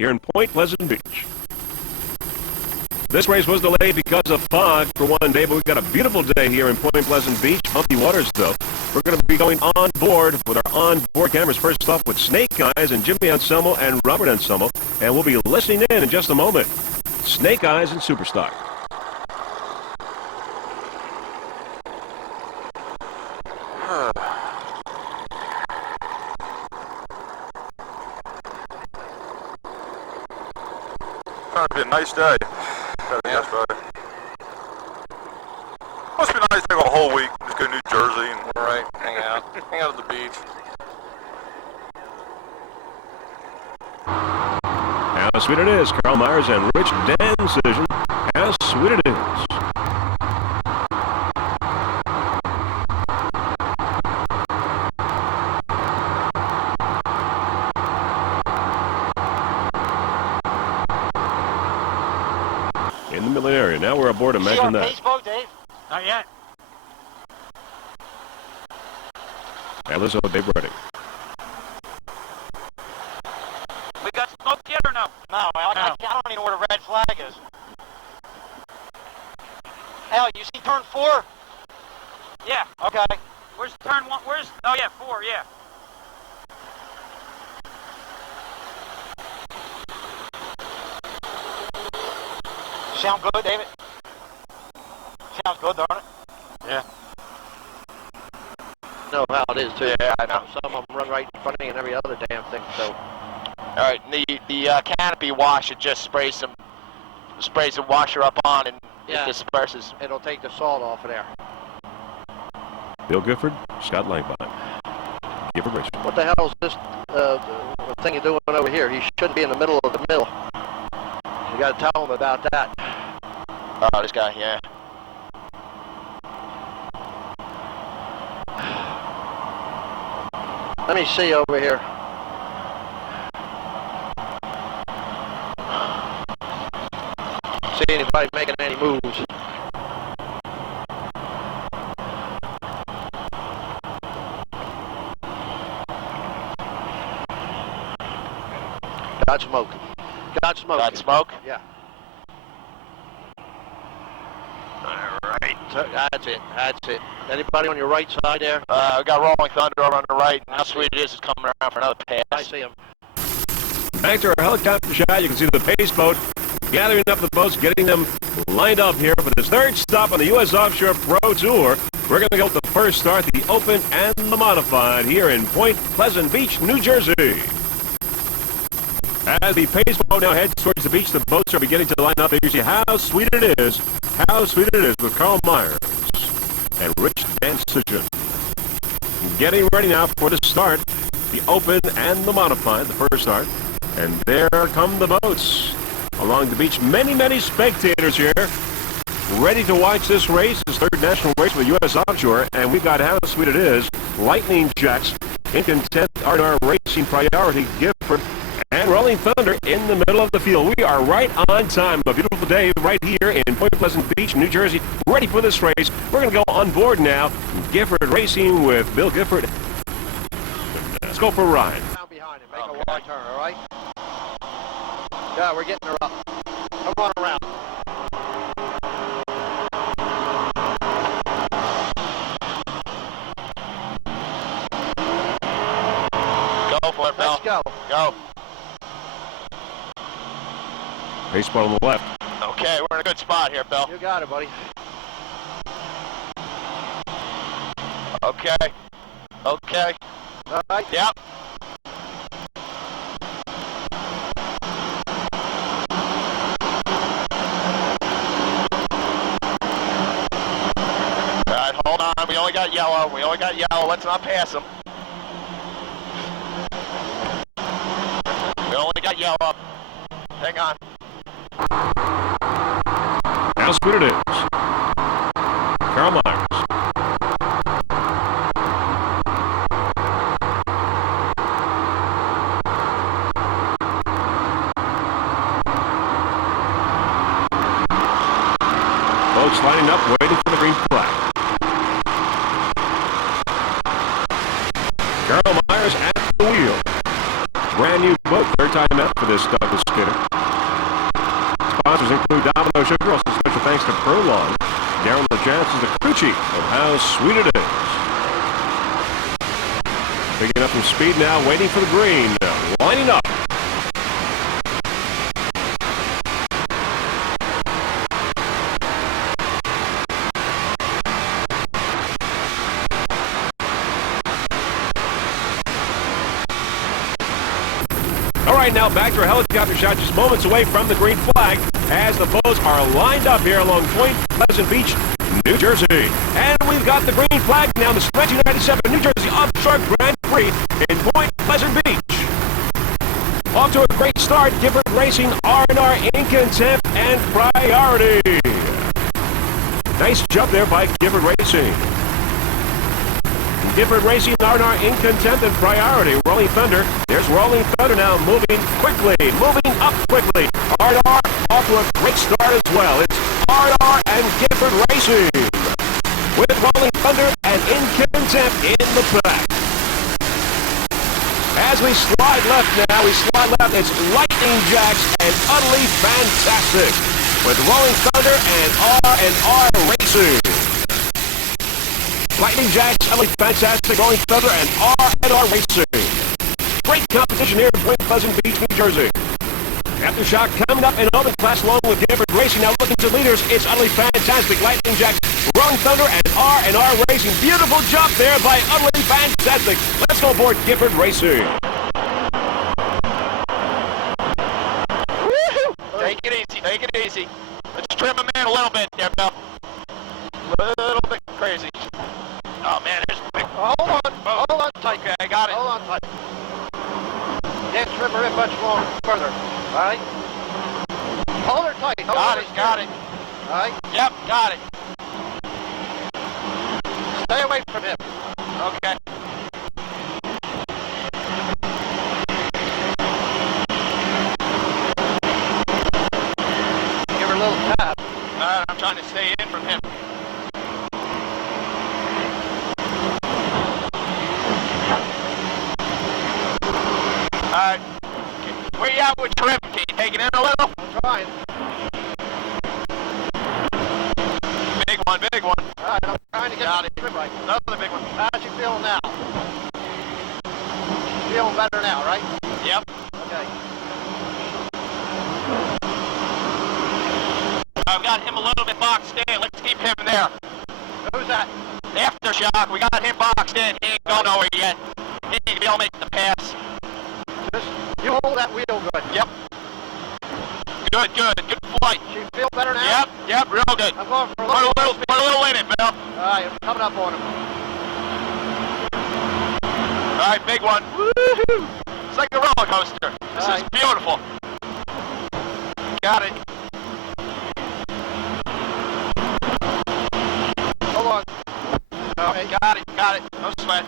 here in Point Pleasant Beach. This race was delayed because of fog for one day, but we've got a beautiful day here in Point Pleasant Beach. Bumpy waters, though. We're going to be going on board with our on-board cameras. First off with Snake Eyes and Jimmy Anselmo and Robert Anselmo. And we'll be listening in just a moment. Snake Eyes and Superstar. It's been a nice day. Yesterday. Must be nice to go a whole week. Just go to New Jersey and hang out at the beach. How sweet it is. Carl Myers and Rich Dan's decision. How sweet it is. In the middle area. Now we're aboard. Imagine that. Powerboat, Dave? Not yet. Alice or Dave Redding. We got smoke yet or no? No, I don't even know where the red flag is. Al, you see turn 4? Yeah. Okay. Where's turn 1? Oh yeah, 4, yeah. Sound good, David? Sounds good, don't it? Yeah. Know how it is, too. Yeah, I know. Some of them run right in front of me and every other damn thing, so. All right, the canopy wash, it just sprays some washer up on and it disperses. It'll take the salt off of there. Bill Gifford, Scott Langbein. Gifford Racing. What the hell is this the thing you're doing over here? He shouldn't be in the middle of the mill. You got to tell him about that. Oh, this guy, yeah. Let me see over here. See anybody making any moves. Got smoke. Got smoke. Got smoke? Yeah. All right. That's it. That's it. Anybody on your right side there? We got Rolling Thunder over on the right. How sweet it is coming around for another pass. I see him. Back to our helicopter shot. You can see the pace boat gathering up the boats, getting them lined up here for this third stop on the U.S. Offshore Pro Tour. We're going to go with the first start, the Open and the Modified here in Point Pleasant Beach, New Jersey. As the pace boat now heads towards the beach, the boats are beginning to line up. And you see how sweet it is with Carl Myers and Rich Dansigen. Getting ready now for the start, the Open and the Modified, the first start. And there come the boats along the beach. Many, many spectators here ready to watch this race, this third national race for the U.S. Offshore. And we've got how sweet it is, Lightning Jacks in content, our Racing Priority, Gifford, and Rolling Thunder in the middle of the field. We are right on time. A beautiful day right here in Point Pleasant Beach, New Jersey, ready for this race. We're going to go on board now. Gifford Racing with Bill Gifford. Let's go for a ride. Down behind him. Make a wide turn, all right? Yeah, we're getting her up. Come on around. Go for it, Bill. Let's go. Go. Pace boat on the left. Okay, we're in a good spot here, Bill. You got it, buddy. Okay. Okay. All right. Yep. All right, hold on. We only got yellow. Let's not pass them. We only got yellow. Hang on. How sweet it is. Carl Myers. Boats lining up, waiting for the green flag. Carl Myers at the wheel. brand new boat. Third time out for this Douglas skater. Sponsors include Domino Sugar. Also special thanks to Prolong. Darren LaChance is the crew chief of How Sweet It Is. Picking up some speed now, waiting for the green. Lining up. All right, now back to our helicopter shot just moments away from the green flag as the boats are lined up here along Point Pleasant Beach, New Jersey. And we've got the green flag now in the 1997 New Jersey Offshore Grand Prix in Point Pleasant Beach. Off to a great start, Gifford Racing, R&R in contempt and priority. Nice jump there by Gifford Racing. Gifford Racing, R&R in contempt and priority. Rolling Thunder. There's Rolling Thunder now moving quickly, moving up quickly. R&R off to a great start as well. It's R&R and Gifford Racing with Rolling Thunder and in contempt in the back. As we slide left now, it's Lightning Jacks and Utterly Fantastic with Rolling Thunder and R&R Racing. Lightning Jacks, Utterly Fantastic, Rolling Thunder, and R&R Racing. Great competition here in Point Pleasant Beach, New Jersey. Aftershock coming up in open class along with Gifford Racing. Now looking to leaders, it's Utterly Fantastic, Lightning Jacks, Rolling Thunder, and R&R Racing. Beautiful jump there by Utterly Fantastic. Let's go aboard Gifford Racing. Woo-hoo! Take it easy. Let's trim him in a little bit there, Bill. A little bit crazy. Oh man, there's big. Hold on tight. Okay, I got it. Hold on tight. Can't trim her in much longer, further. All right? Hold her tight. Got it. All right? Yep, got it. Stay away from him. Okay. Give her a little tap. I'm trying to stay in from him. Alright. Where you at with trim? Can you take it in a little? I'm trying. Big one. All right, I'm trying to get Got it. the trim right. Another big one. How's you feeling now? Feeling better now, right? Yep. Okay. I've got him a little bit boxed in. Let's keep him there. Who's that? Aftershock, we got him boxed in. He ain't going nowhere yet. He ain't gonna be able to make the pass. Just, you hold that wheel good. Yep. Good flight. She feel better now? Yep, real good. I'm going for a Put a little in it, Bill. Alright, I'm coming up on him. Alright, big one. Woohoo! It's like a roller coaster. This is beautiful. Got it. Hold on. Okay. Got it. No sweat.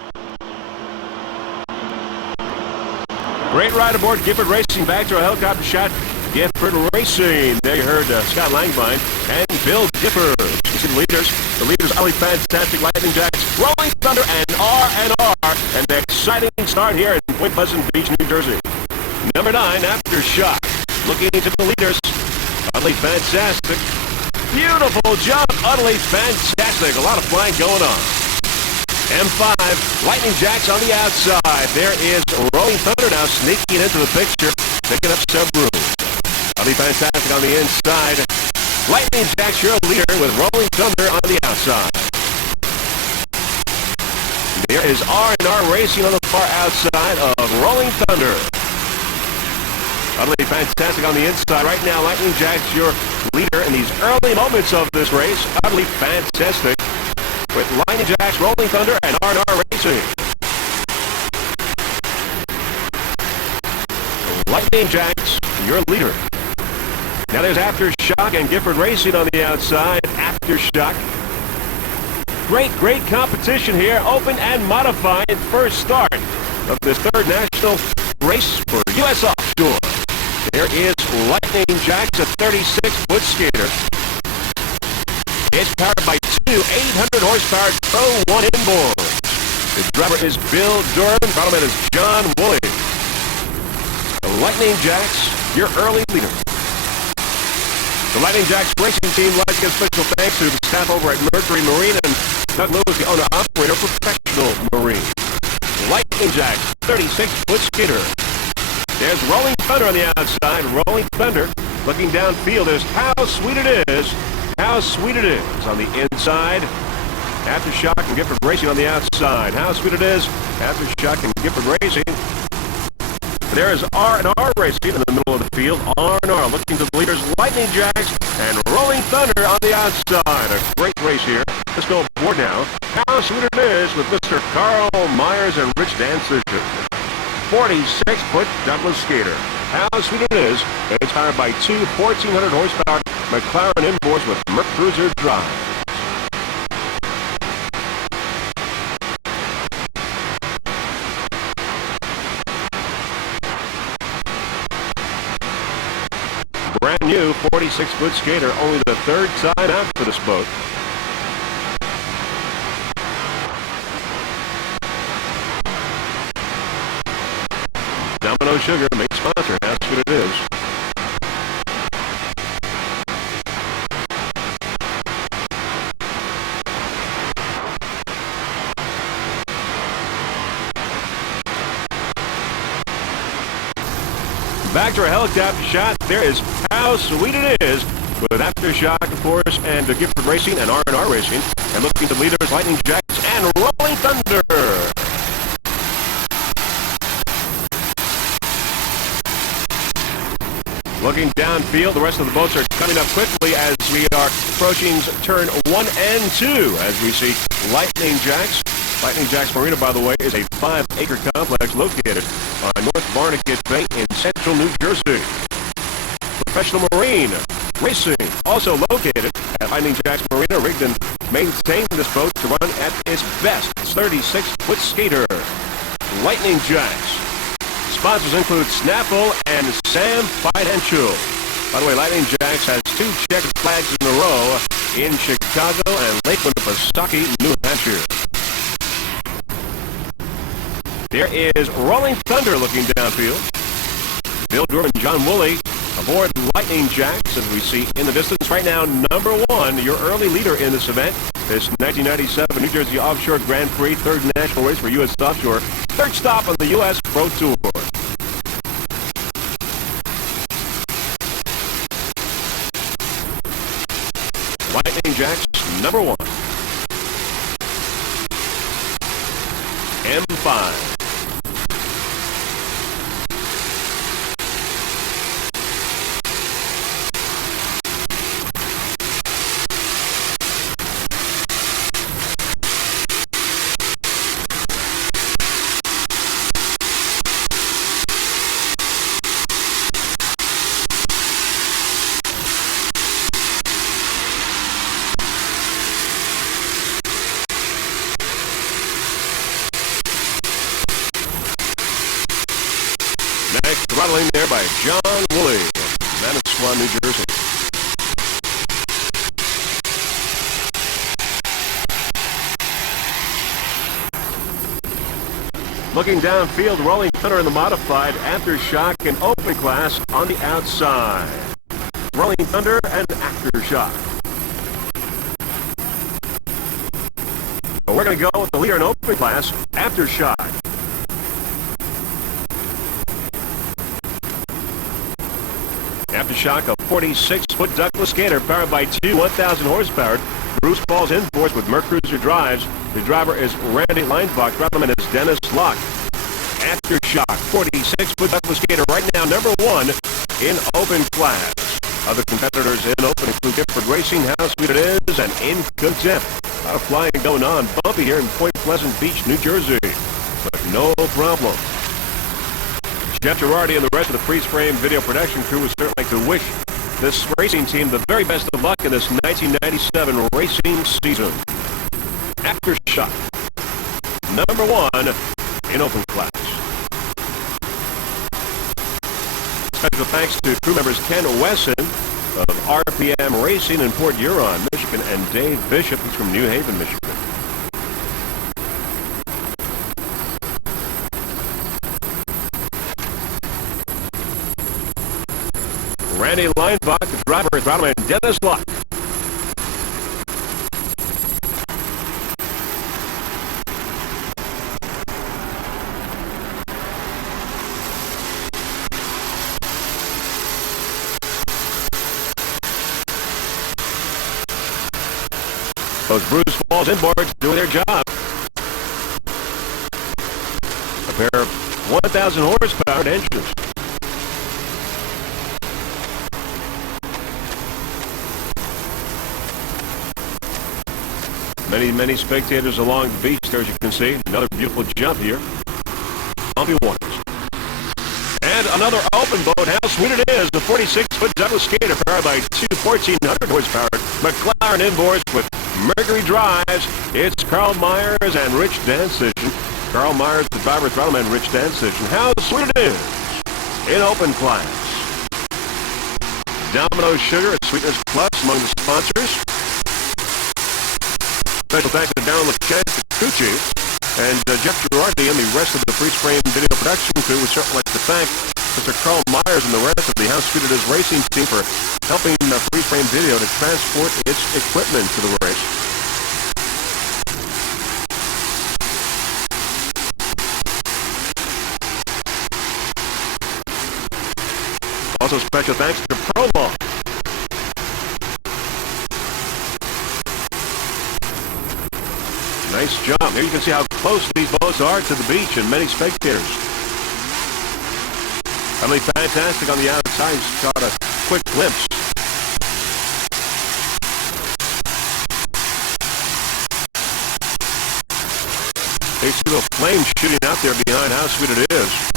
Great ride aboard Gifford Racing. Back to a helicopter shot. Gifford Racing. There you heard Scott Langbein and Bill Gifford. You see the leaders. The leaders, Utterly Fantastic, Lightning Jacks, Rolling Thunder, and R&R. And an exciting start here in Point Pleasant Beach, New Jersey. Number 9, Aftershock. Looking into the leaders. Utterly Fantastic. Beautiful jump. Utterly Fantastic. A lot of flying going on. M5, Lightning Jacks on the outside. There is Rolling Thunder now sneaking into the picture, picking up some room. Utterly Fantastic on the inside. Lightning Jacks, your leader, with Rolling Thunder on the outside. There is R&R Racing on the far outside of Rolling Thunder. Utterly Fantastic on the inside. Right now, Lightning Jacks, your leader in these early moments of this race. Utterly Fantastic with Lightning Jacks, Rolling Thunder, and R&R Racing. Lightning Jacks, your leader. Now there's Aftershock and Gifford Racing on the outside. Aftershock. Great competition here. Open and modified first start of this third national race for U.S. Offshore. There is Lightning Jacks, a 36-foot skater. It's powered by two 800-horsepower Pro 1 inboards. The driver is Bill Durham. Paddleman is John Woolley. Lightning Jacks, your early leader. The Lightning Jacks racing team would like to give special thanks to the staff over at Mercury Marine and Doug Lewis, the owner-operator, Professional Marine. Lightning Jacks, 36-foot skater. There's Rolling Thunder on the outside. Rolling Thunder looking downfield is How Sweet It Is. How Sweet It Is on the inside. Aftershock and Gifford Racing on the outside. How Sweet It Is. Aftershock and Gifford Racing. There is R&R Racing in the middle of the field. R&R looking to the leaders, Lightning Jacks and Rolling Thunder on the outside. A great race here. Let's go aboard now. How Sweet It Is with Mr. Carl Myers and Rich Dancer. 46-foot Douglas skater. How Sweet It Is. It's powered by two 1,400 horsepower McLaren inboards with Merc Cruiser drive. Brand new 46-foot skater, only the third time out for this boat. Domino Sugar, main sponsor. How Sweet It Is. Back to our helicopter shot. There is How Sweet It Is with Aftershock, of course, and Gifford Racing and R&R Racing. And looking to leaders, Lightning Jacks and Rolling Thunder. Looking downfield, the rest of the boats are coming up quickly as we are approaching turn 1 and 2 as we see Lightning Jacks. Lightning Jacks Marina, by the way, is a 5-acre complex located on North Barnegat Bay in central New Jersey. Professional Marine Racing, also located at Lightning Jacks Marina, rigged and maintained this boat to run at its best. 36-foot skater, Lightning Jacks. Sponsors include Snapple and Sam Financial. By the way, Lightning Jacks has 2 checkered flags in a row in Chicago and Lakewood, Pasaki, New Hampshire. There is Rolling Thunder looking downfield. Bill Durham and John Woolley aboard Lightning Jacks, as we see in the distance right now, number 1, your early leader in this event. This 1997 New Jersey Offshore Grand Prix, 3rd national race for U.S. Offshore, 3rd stop on the U.S. Pro Tour. Lightning Jacks, number 1. M5. Nice throttling there by John Woolley, Manasquan, New Jersey. Looking downfield, Rolling Thunder in the modified Aftershock and open class on the outside. Rolling Thunder and Aftershock. But we're going to go with the leader in open class, Aftershock. Aftershock, a 46-foot Douglas skater powered by two 1,000 horsepower Bruce Falls inboards with Merc Cruiser drives. The driver is Randy Leinbach. Driverman is Dennis Locke. Aftershock, 46-foot Douglas skater right now, number 1 in open class. Other competitors in open include Gifford Racing, How Sweet It Is, and In Contempt. A lot of flying going on. Bumpy here in Point Pleasant Beach, New Jersey. But no problem. Jeff Girardi and the rest of the freeze-frame video production crew would certainly like to wish this racing team the very best of luck in this 1997 racing season. Aftershock, number 1 in open class. Special thanks to crew members Ken Wesson of RPM Racing in Port Huron, Michigan, and Dave Bishop, who's from New Haven, Michigan. Randy Leinbach, the driver, throttle man Dennis Luck. Those Bruce Falls inboards doing their job. A pair of 1,000 horsepower engines. Many spectators along the beach there, as you can see. Another beautiful jump here. Bumpy waters. And another open boat. How sweet it is. The 46-foot Douglas skater powered by two 1,400 horsepower McLaren inboards with Mercury drives. It's Carl Myers and Rich Dancision. Carl Myers, the driver, throttle man, Rich Dancision. How sweet it is in open class. Domino Sugar at Sweetness Plus among the sponsors. Special thanks to Darren Lacucci and Jeff Girardi and the rest of the Freeze Frame Video Production crew. We'd certainly like to thank Mr. Carl Myers and the rest of the How Sweet It Is racing team for helping Freeze Frame Video to transport its equipment to the race. Also special thanks to Prolong. Nice job. Here you can see how close these boats are to the beach and many spectators. Really fantastic on the outside. Just got a quick glimpse. They see the flames shooting out there behind. How sweet it is.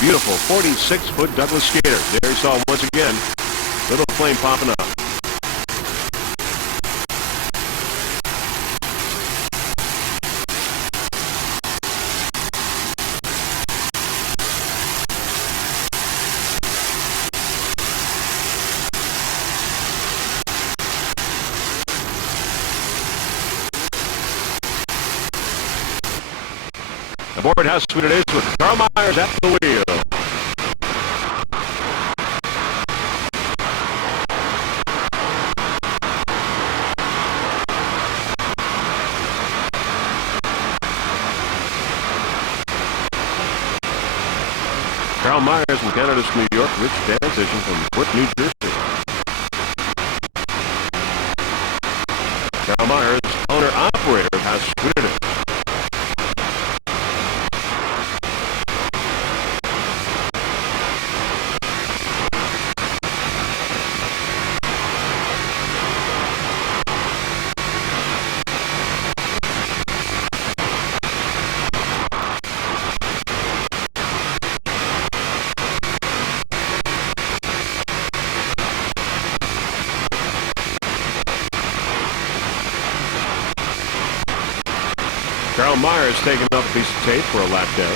Beautiful 46-foot Douglas skater. There you saw once again, little flame popping up. Aboard How Sweet It Is with Carl Myers at the wheel. Carl Myers from Canada's New York, Rich Dancision from Fort New Jersey. Carl Myers, owner-operator of How Sweet It Is. Carl Myers taking up a piece of tape for a lap down.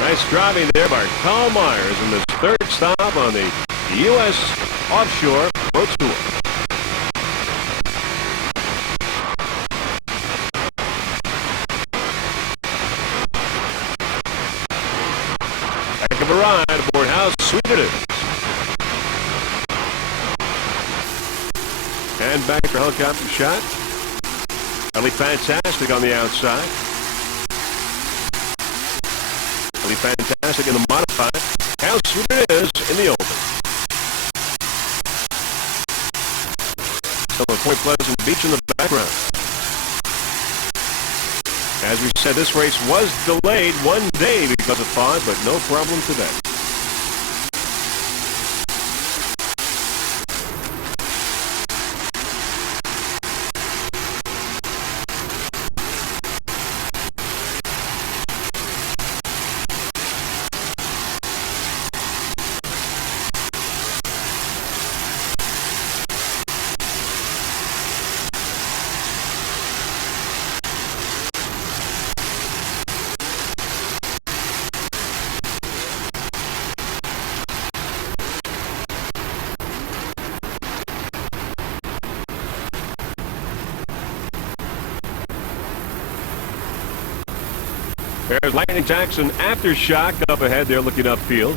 Nice driving there by Carl Myers in this third stop on the U.S. Offshore Boat Tour. Heck of a ride aboard How Sweet It Is. And back for helicopter shot. Really fantastic on the outside. Really fantastic in the modified. How sweet it is in the open. Still a Point Pleasant Beach in the background. As we said, this race was delayed one day because of fog, but no problem today. There's lightning jacks and aftershock up ahead there looking upfield.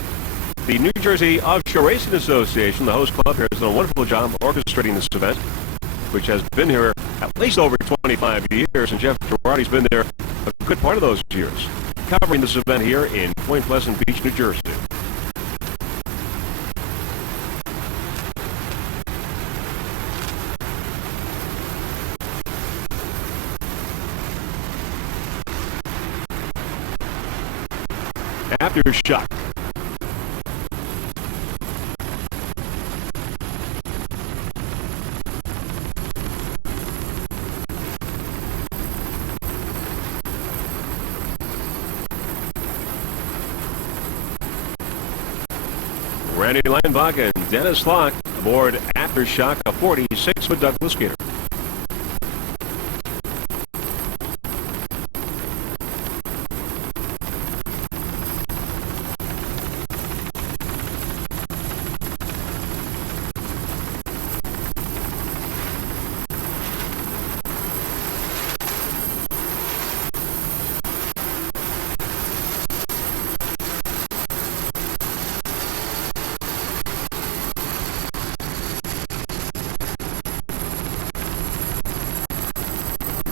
The New Jersey Offshore Racing Association, the host club here, has done a wonderful job orchestrating this event, which has been here at least over 25 years, and Jeff Girardi's been there a good part of those years, covering this event here in Point Pleasant Beach, New Jersey. Aftershock. Randy Leinbach and Dennis Locke aboard Aftershock, a 46-foot Douglas skater.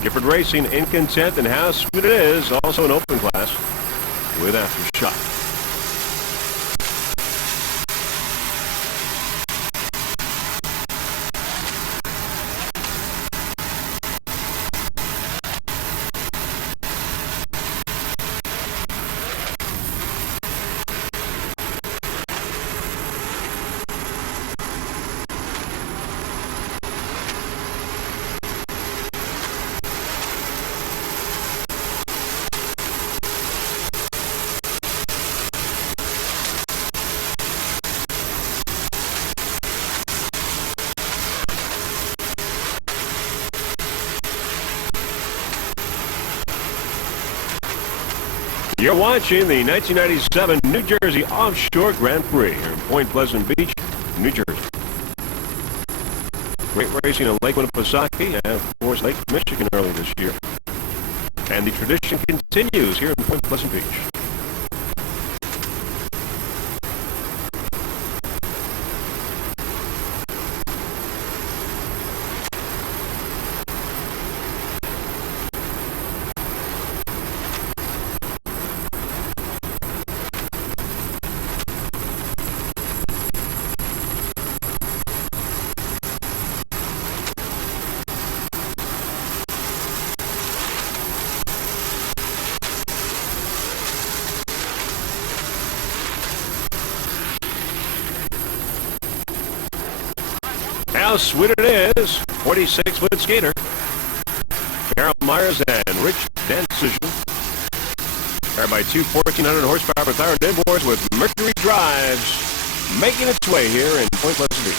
Gifford Racing in content, and how sweet it is, also an open class with Aftershock. You're watching the 1997 New Jersey Offshore Grand Prix here in Point Pleasant Beach, New Jersey. Great racing in Lake Winnipesaukee and, of course, Lake Michigan early this year. And the tradition continues here in Point Pleasant Beach. How sweet it is, 46-foot skater Carol Myers and Rich Decision. Powered by two 1,400 horsepower McLaren inboards with Mercury drives, making its way here in Point Pleasant Beach.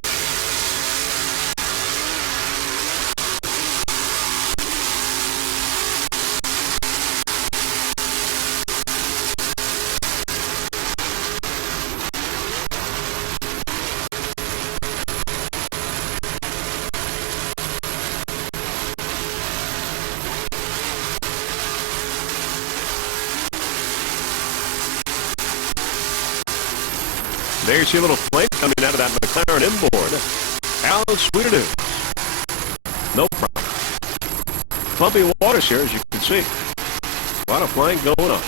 There you see a little flame coming out of that McLaren inboard. How sweet it is. No problem. Pumping waters here, as you can see. A lot of flying going on.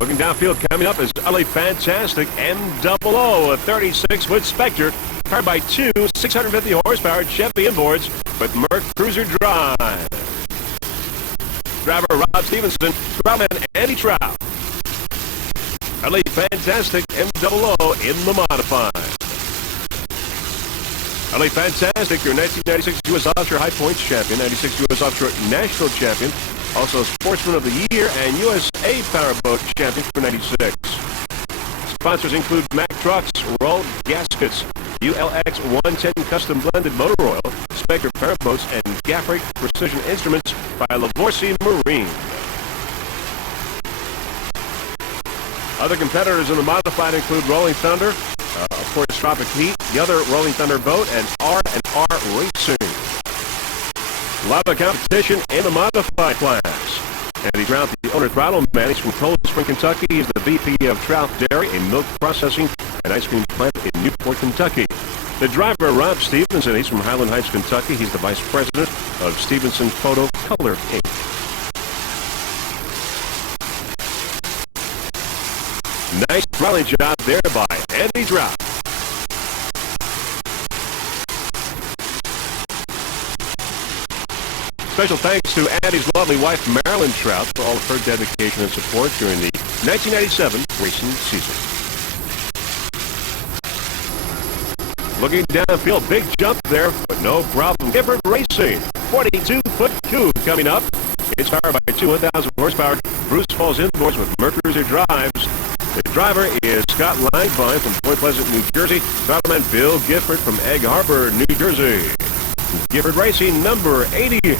Looking downfield, coming up is LA Fantastic MOO, a 36-foot Spectre, powered by two 650 horsepower Chevy inboards with Merc Cruiser drive. Driver Rob Stevenson, Troutman Andy Trout. LA Fantastic MOO in the modified. LA Fantastic, your 1996 U.S. Offshore High Points champion, 96 U.S. Offshore National champion, also Sportsman of the Year and USA Powerboat champion for 96. Sponsors include Mack Trucks, Roll Gaskets, ULX 110 Custom Blended Motor Oil, Spectre Powerboats, and Gaffrey Precision Instruments by Lavorsi Marine. Other competitors in the modified include Rolling Thunder, of course Tropic Heat, the other Rolling Thunder boat, and R&R Racing. A lot of competition in the modified class. Andy Trout, the owner throttle man, he's from Cold Spring, Kentucky. He's the VP of Trout Dairy, a milk processing and ice cream plant in Newport, Kentucky. The driver, Rob Stevenson, he's from Highland Heights, Kentucky. He's the vice president of Stevenson Photo Color Inc. Nice throttling job there by Andy Trout. Special thanks to Andy's lovely wife, Marilyn Trout, for all of her dedication and support during the 1997 racing season. Looking downfield, big jump there, but no problem. Gifford Racing, 42'2" coming up. It's powered by two 1,000 horsepower Bruce Falls inboards with Mercruiser drives. The driver is Scott Langvine from Point Pleasant, New Jersey. Throttleman Bill Gifford from Egg Harbor, New Jersey. Gifford Racing, number 80.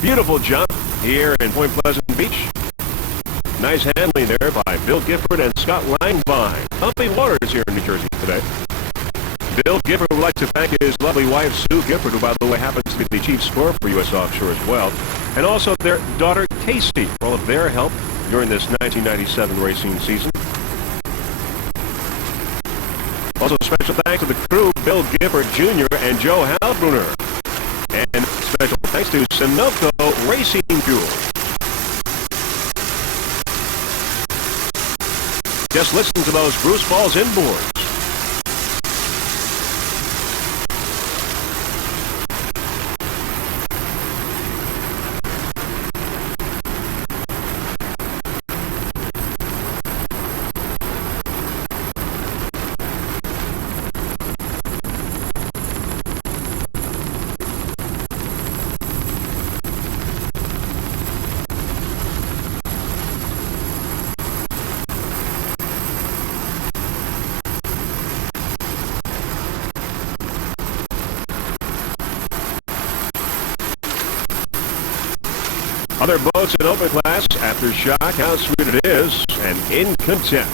Beautiful jump here in Point Pleasant Beach. Nice handling there by Bill Gifford and Scott Langvine. Bumpy waters here in New Jersey today. Bill Gifford would like to thank his lovely wife, Sue Gifford, who, by the way, happens to be the chief scorer for U.S. Offshore as well, and also their daughter, Casey, for all of their help during this 1997 racing season. Also, special thanks to the crew, Bill Gifford Jr. and Joe Halbruner. And special thanks to Sunoco Racing Fuel. Just listen to those Bruce Falls inboards. Other boats in open class, Aftershock, How Sweet It Is, and In Contempt.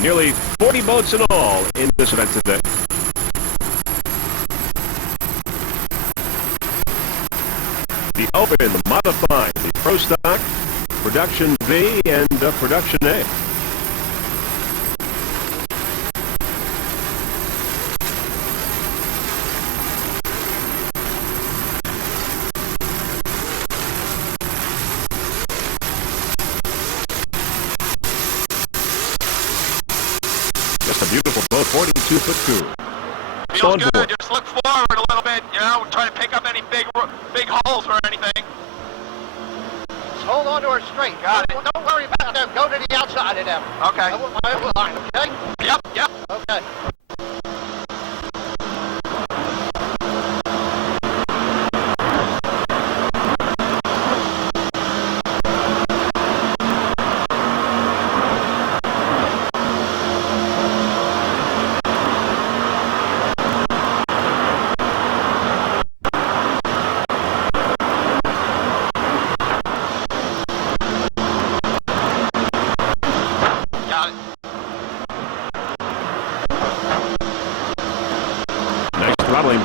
Nearly 40 boats in all in this event today. The Open, the Modified, the Pro Stock, Production V, and Production A. Just a beautiful boat, 42'2". Feels good. Just look forward a little bit, you know, try to pick up any big holes or anything. Just hold on to her straight. Got it. Don't worry about them. Go to the outside of them. Okay. My line, okay? Yep. Okay.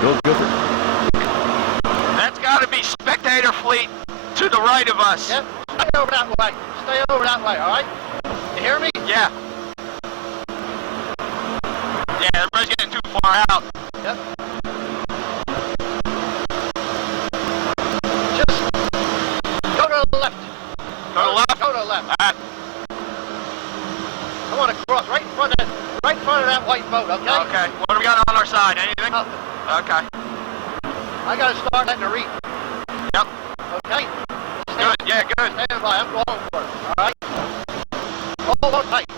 Bill Gifford. That's got to be spectator fleet to the right of us. Yep. Stay over that way. Stay over that way, all right? You hear me? Yeah. Yeah, everybody's getting too far out. Yep. Just go to the left. Go to the left? Go to the left. All right. I want to cross right in front of that white boat, okay? Okay. What do we got on our side? Anything? Nothing. Okay. I got to start letting her eat. Yep. Okay? Good. Yeah, good. Stand by. I'm going for it. All right? Hold on tight.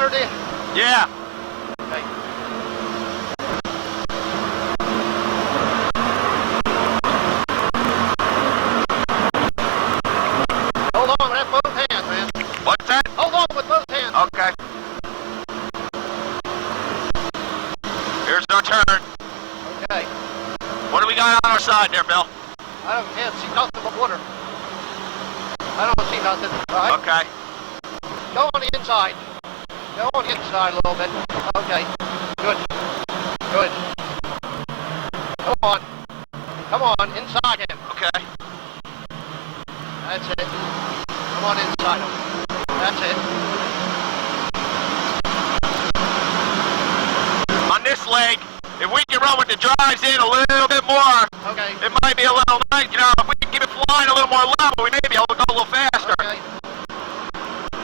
rudder, do you? Yeah. Okay. Hold on with both hands, man. What's that? Hold on with both hands. Okay. Here's our turn. Okay. What do we got on our side there, Bill? Can't see nothing but water. I don't see nothing. All right. Okay. Go on the inside. Go on the inside a little bit. Okay. Good. Good. Come on. Come on. Inside him. Okay. That's it. Come on inside him. That's it. On this leg, if we can run with the drives in a little bit more, Okay. it might be a little nice. You know, if we can keep it flying a little more level, we may be able to go a little faster. Okay.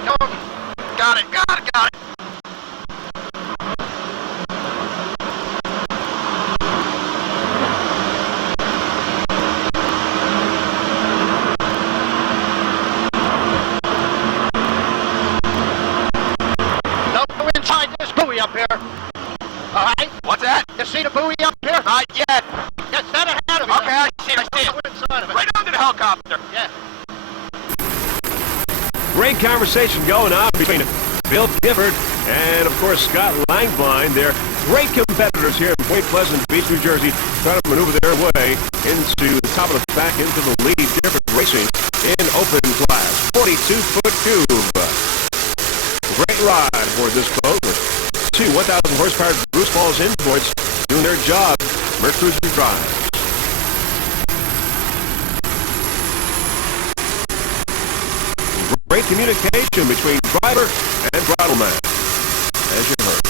Come on. Got it, got it, got it. Go inside this buoy up here. All right. What's that? You see the buoy up here? Not yet. Get that ahead of you. Okay, I see it, I see it. Go inside of it. Right under the helicopter. Yeah. Great conversation going on between Bill Gifford and, of course, Scott Langbein. They're great competitors here in Point Pleasant Beach, New Jersey, trying to maneuver their way into the top of the pack, into the lead. Gifford racing in open class, 42-foot cube. Great ride for this boat with two 1,000 horsepower Bruce Falls imports doing their job. Mercruiser drive. Great communication between driver and throttle man, as you heard.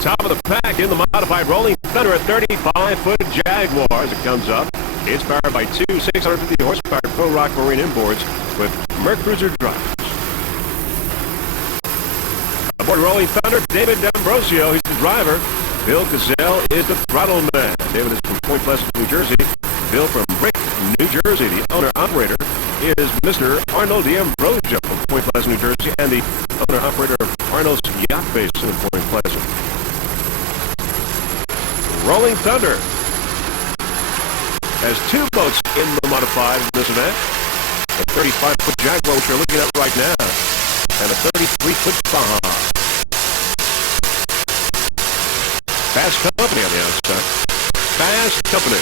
Top of the pack in the modified Rolling Thunder, a 35-foot Jaguar as it comes up. It's powered by two 650 horsepower Pro Rock Marine inboards with Mercruiser drives. Aboard Rolling Thunder, David D'Ambrosio, he's the driver. Bill Gazelle is the throttle man. David is from Point Pleasant, New Jersey. Bill from Brick, New Jersey. The owner-operator is Mr. Arnold D'Ambrosio from Point Pleasant, New Jersey, and the owner-operator of Arnold's Yacht Base in Point Pleasant. Rolling Thunder has two boats in the modified in this event. A 35-foot Jaguar, which you're looking at right now, and a 33-foot Baja. Fast Company on the outside. Fast Company.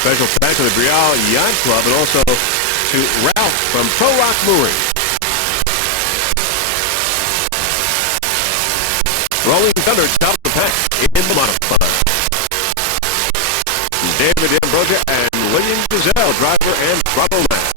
Special thanks to the Brielle Yacht Club and also to Ralph from Pro Rock Marine. Rolling Thunder, top of the pack in the modified. David D'Ambrosio and William Gazelle, driver and throttle man.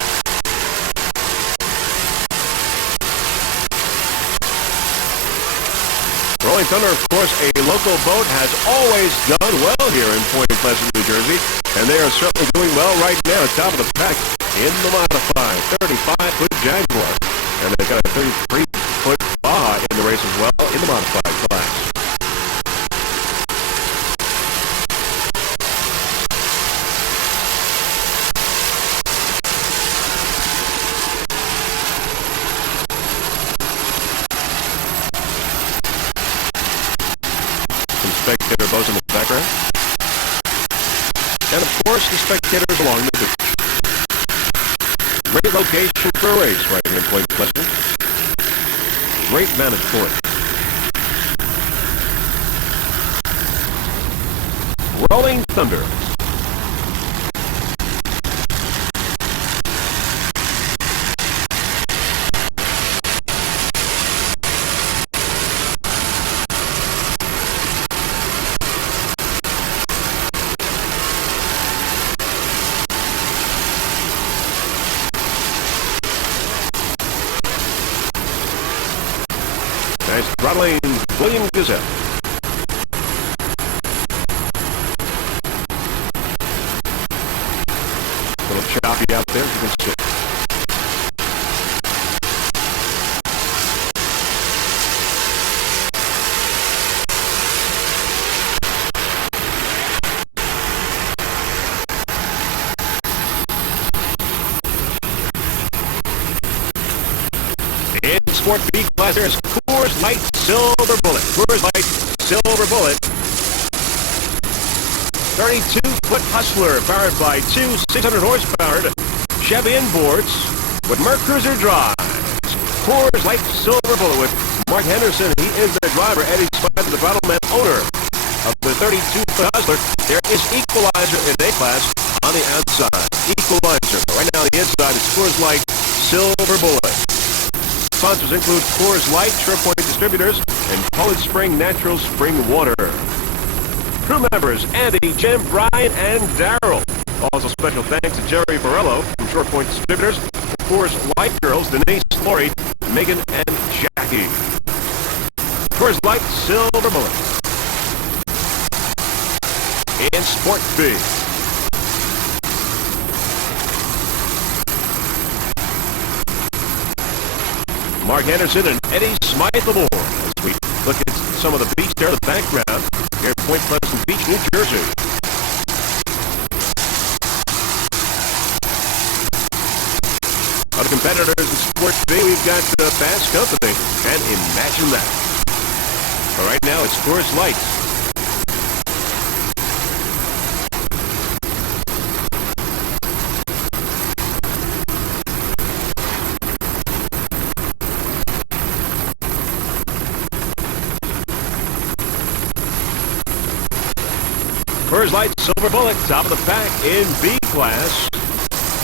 Rolling Thunder, of course, a local boat, has always done well here in Point Pleasant, New Jersey, and they are certainly doing well right now. Top of the pack in the modified 35-foot Jaguar, and they've got a 33-foot Baja in the race as well in the modified class. Spectator boats in the background. And of course, the spectators along the beach. Great location for a race right here in Point Pleasant. Great vantage point. Rolling Thunder. Nice throttling, William Gazette. A little choppy out there, you can see. In Sport B class, there's Coors Light Silver Bullet. Coors Light Silver Bullet. 32-foot Hustler, powered by two 600-horsepower Chevy inboards with Mercruiser drives. Coors Light Silver Bullet with Mark Henderson. He is the driver. Eddie Spicer, the throttle man, owner of the 32-foot Hustler. There is equalizer in A class on the outside. Equalizer. Right now, on the inside is Coors Light Silver Bullet. Sponsors include Coors Light, SurePoint Distributors, and Poland Spring Natural Spring Water. Crew members, Andy, Jim, Brian, and Daryl. Also special thanks to Jerry Borello from SurePoint Distributors, the Coors Light girls, Denise, Lori, Megan, and Jackie. Coors Light Silver Bullet. In Sport B. Mark Henderson and Eddie Smythe aboard as we look at some of the beach there in the background here at Point Pleasant Beach, New Jersey. Other competitors in Sport B, we've got Fast Company, and Imagine That. But right now, it's Coors Light. Coors Light Silver Bullet, top of the pack in B class.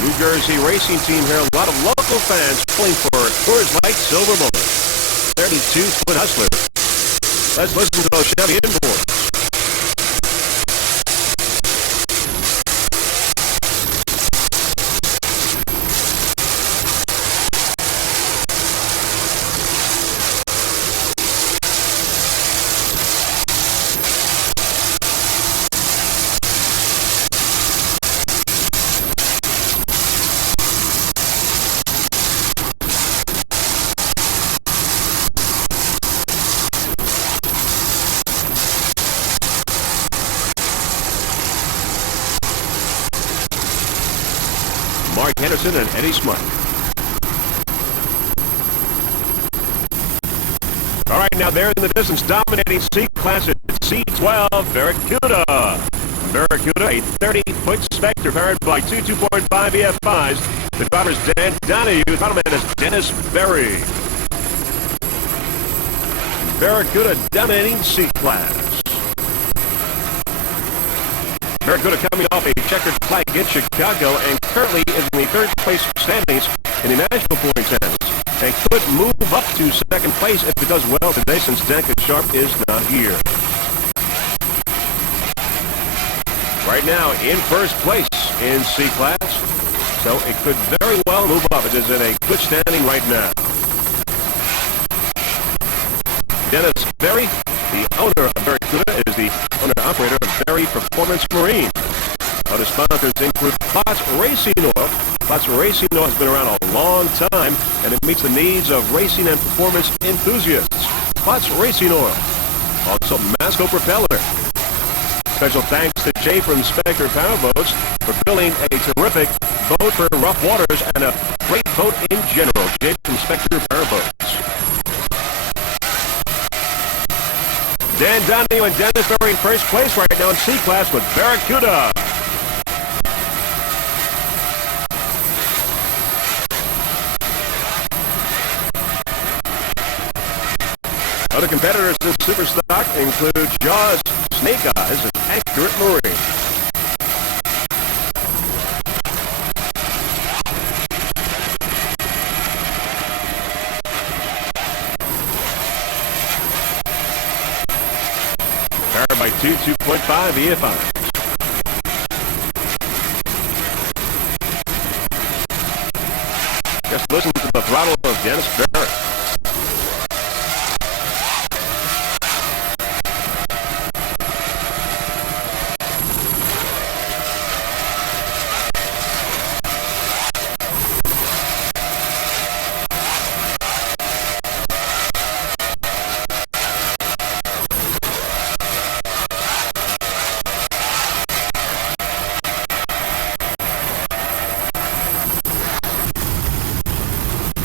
New Jersey racing team here. A lot of local fans pulling for Coors Light Silver Bullet. 32-foot Hustler. Let's listen to those Chevy inboards. Mark Henderson and Eddie Smythe. All right, now there in the distance, dominating C class at C12, Barracuda. Barracuda, a 30-foot Spectre powered by two 2.5 EFIs. The driver's Dan Donahue. The throttle man is Dennis Berry. Barracuda dominating C class. Barracuda coming off a checkered flag in Chicago and currently is in the third place standings in the national point standings and could move up to second place if it does well today since Danica Sharp is not here. Right now in first place in C class, so it could very well move up. It is in a good standing right now. Dennis Berry, the owner of Barracuda, is the owner-operator of Berry Performance Marine. Other sponsors include Klotz Racing Oil. Klotz Racing Oil has been around a long time, and it meets the needs of racing and performance enthusiasts. Klotz Racing Oil. Also, Masco Propeller. Special thanks to Jay from Spectre Powerboats for building a terrific boat for rough waters and a great boat in general. Jay from Spectre Powerboats. Dan Donahue and Dennis Berry in first place right now in C class with Barracuda. Other competitors in Superstock include Jaws, Snake Eyes, and Accurate Marine. Powered by two 2.5 EFIs. Just listen to the throttle of Dennis Berry.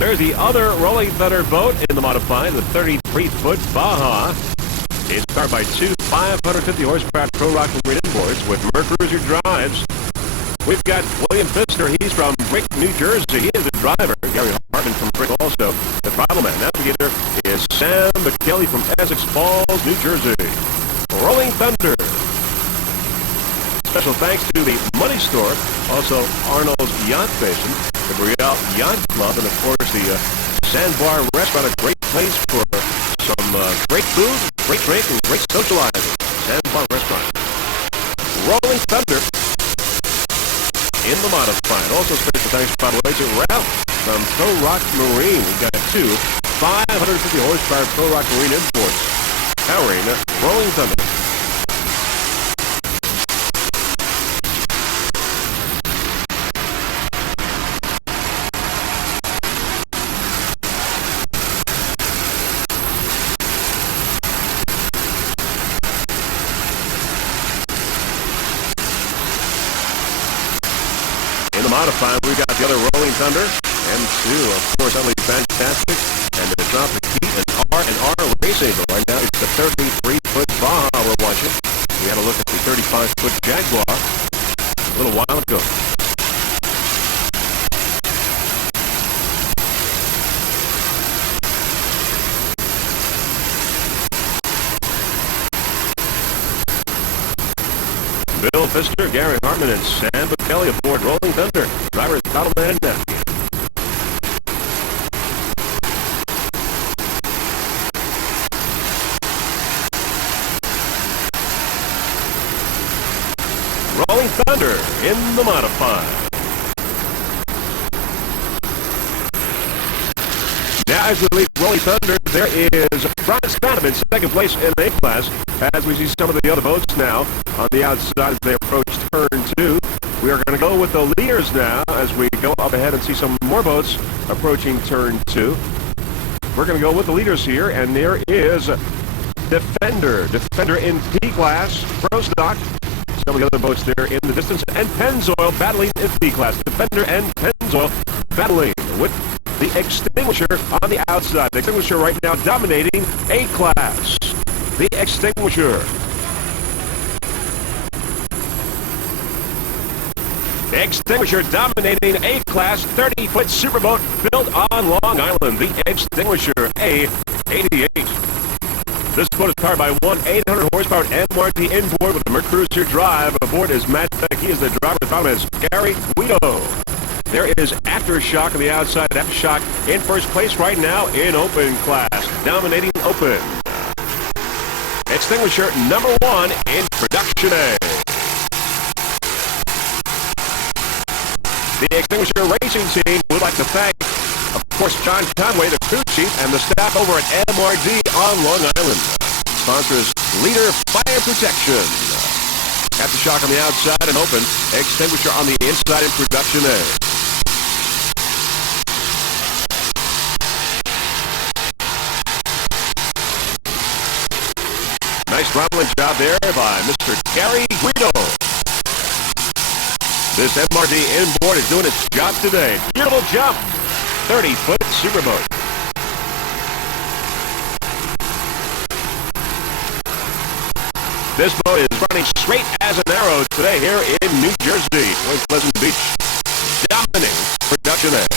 There's the other Rolling Thunder boat in the modified, the 33-foot Baja. It's powered by two 550-horsepower Pro-Rock marine boards with Mercruiser drives. We've got William Pfister. He's from Brick, New Jersey. He is the driver. Gary Hartman from Brick also. The throttle man. Navigator is Sam McKelly from Essex Falls, New Jersey. Rolling Thunder. Special thanks to the Money Store, also Arnold's Yacht Station, the Brielle Yacht Club, and of course the Sandbar Restaurant, a great place for some great food, great drink, and great socializing. Sandbar Restaurant. Rolling Thunder in the modified. Also special thanks, by the way, to Ralph from Pro-Rock Marine. We've got two 550-horsepower Pro-Rock Marine imports powering Rolling Thunder. In the modified, we've got the other Rolling Thunder, M2, of course, utterly fantastic, and the drop the heat and R&R racing. But right now, it's the 33-foot Baja we're watching. We had a look at the 35-foot Jaguar a little while ago. Bill Pfister, Gary Hartman, and Sam McKelly aboard Rolling Thunder. Driver is throttle man and navigator. Rolling Thunder in the modified. Now, as we leave Rolling Thunder, there is Bronx Phantom in second place in A class. As we see some of the other boats now on the outside as they approach turn 2. We are going to go with the leaders now as we go up ahead and see some more boats approaching turn 2. We're going to go with the leaders here, and there is Defender in P class, Pro Stock. Some of the other boats there in the distance, and Pennzoil battling in B class. Defender and Pennzoil battling with the Extinguisher on the outside. The Extinguisher right now dominating A class. The Extinguisher. The Extinguisher dominating A class 30-foot superboat built on Long Island. The Extinguisher A88. This boat is powered by one 800-horsepower MRT inboard with a Mercruiser drive. Aboard is Matt Beck. He is the driver. The driver is Gary Guido. There is Aftershock on the outside. Aftershock in first place right now in open class, dominating open. Extinguisher number 1 in production A. The Extinguisher racing team would like to thank, of course, John Conway, the crew chief, and the staff over at MRD on Long Island. Sponsors Leader Fire Protection. Aftershock on the outside and open. Extinguisher on the inside in production A. Nice throttling job there by Mr. Gary Guido. This MRT inboard is doing its job today. Beautiful jump. 30-foot superboat. This boat is running straight as an arrow today here in New Jersey, Point Pleasant Beach. Dominating production A.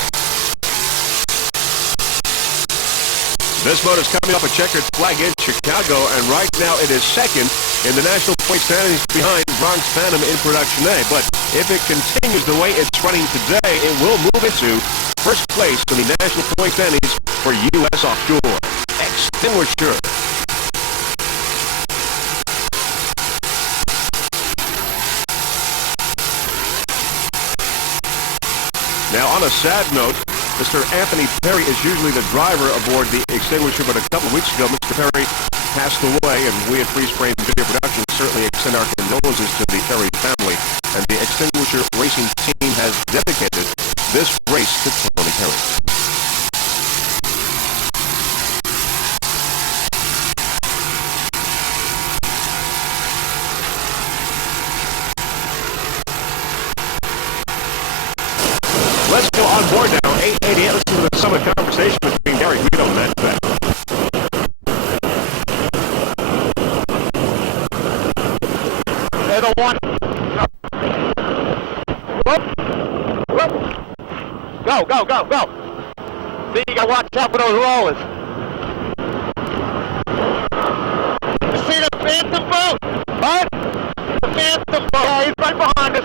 This boat is coming up a checkered flag in Chicago, and right now it is second in the national point standings behind Bronx Phantom in production A. But if it continues the way it's running today, it will move into first place in the national point standings for U.S. Offshore. Extinguisher. Now, on a sad note, Mr. Anthony Perry is usually the driver aboard the Extinguisher, but a couple of weeks ago, Mr. Perry passed away, and we at Freeze Frame Video Productions certainly extend our condolences to the Perry family, and the Extinguisher racing team has dedicated this race to Tony Perry. Let's go on board now. 888. Listen to the some of the conversation between Gary Guido and Matt Beck. They're the one. Go. See, you gotta watch out for those rollers. You see the Phantom boat? What? The Phantom boat. Yeah, he's right behind us.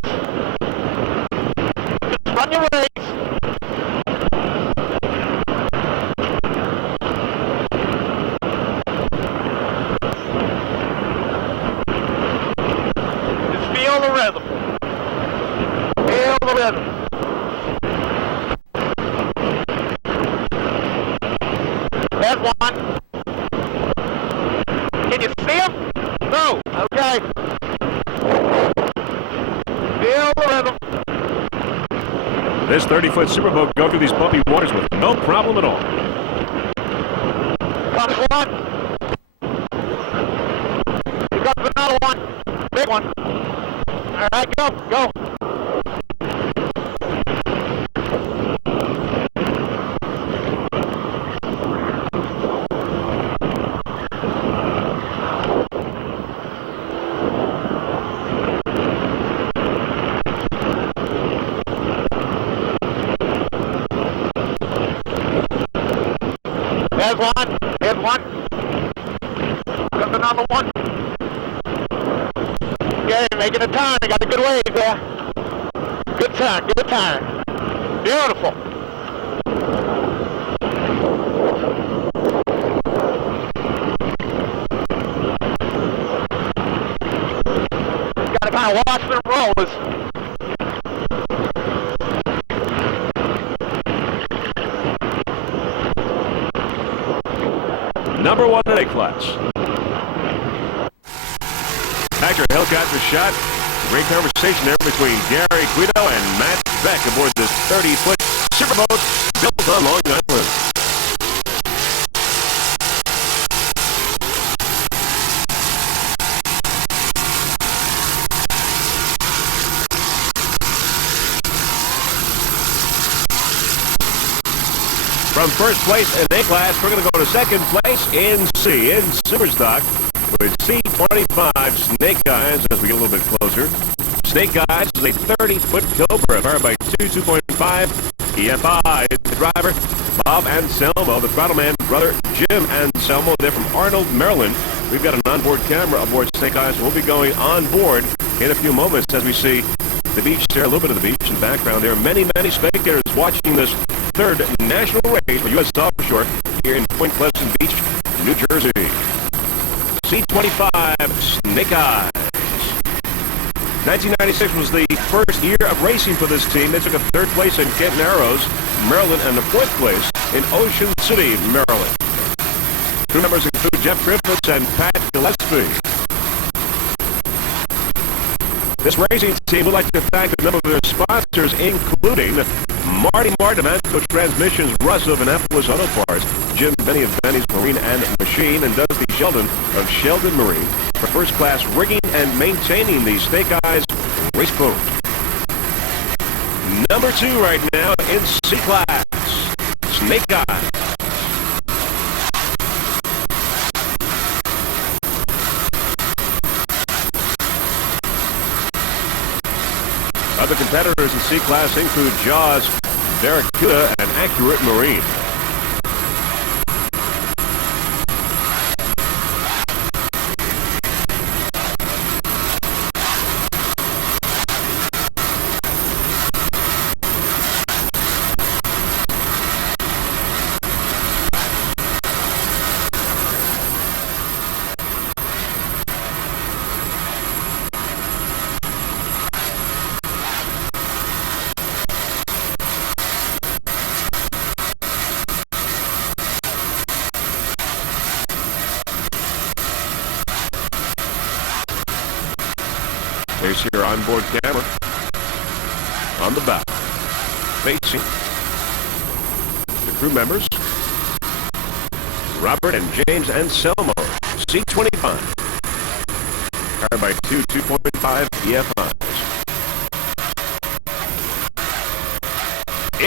Just run your race. Just feel the rhythm. Feel the rhythm. There's one. Can you see him? No. Okay. Feel the rhythm. This 30-foot superboat go through these bumpy waters with no problem at all. Comes one. Here comes another one. Big one. All right, go. There's one. There's another one. Okay, making a turn. They got a good wave there. Good turn. Beautiful. Got to kind of watch them rollers. Number 1 in A class. Hector Hill got the shot. Great conversation there between Gary Guido and Matt Beck aboard this 30-foot superboat built on Long Island. From first place in A class, we're going to go to second place in C, in Superstock, with C25 Snake Eyes as we get a little bit closer. Snake Eyes is a 30-foot Cobra, powered by 2.5 EFI. The driver, Bob Anselmo, the throttle man, brother Jim Anselmo. They're from Arnold, Maryland. We've got an onboard camera aboard Snake Eyes. We'll be going on board in a few moments as we see the beach there, a little bit of the beach in the background. There are many spectators watching this third national race for U.S. Offshore here in Point Pleasant Beach, New Jersey. C25 Snake Eyes. 1996 was the first year of racing for this team. They took a third place in Kent Narrows, Maryland, and the fourth place in Ocean City, Maryland. Crew members include Jeff Griffiths and Pat Gillespie. This racing team would like to thank a number of their sponsors, including Marty Martin of Anco Transmissions, Russ of Annapolis Auto Parts, Jim Benny of Benny's Marine and Machine, and Dusty Sheldon of Sheldon Marine for first-class rigging and maintaining the Snake Eyes race boat. Number 2 right now in C-Class, Snake Eyes. Other competitors in C-Class include Jaws, Barracuda, and Accurate Marine. There's your onboard camera on the bow, facing the crew members, Robert and James Anselmo, C25, powered by 2.5 EFIs.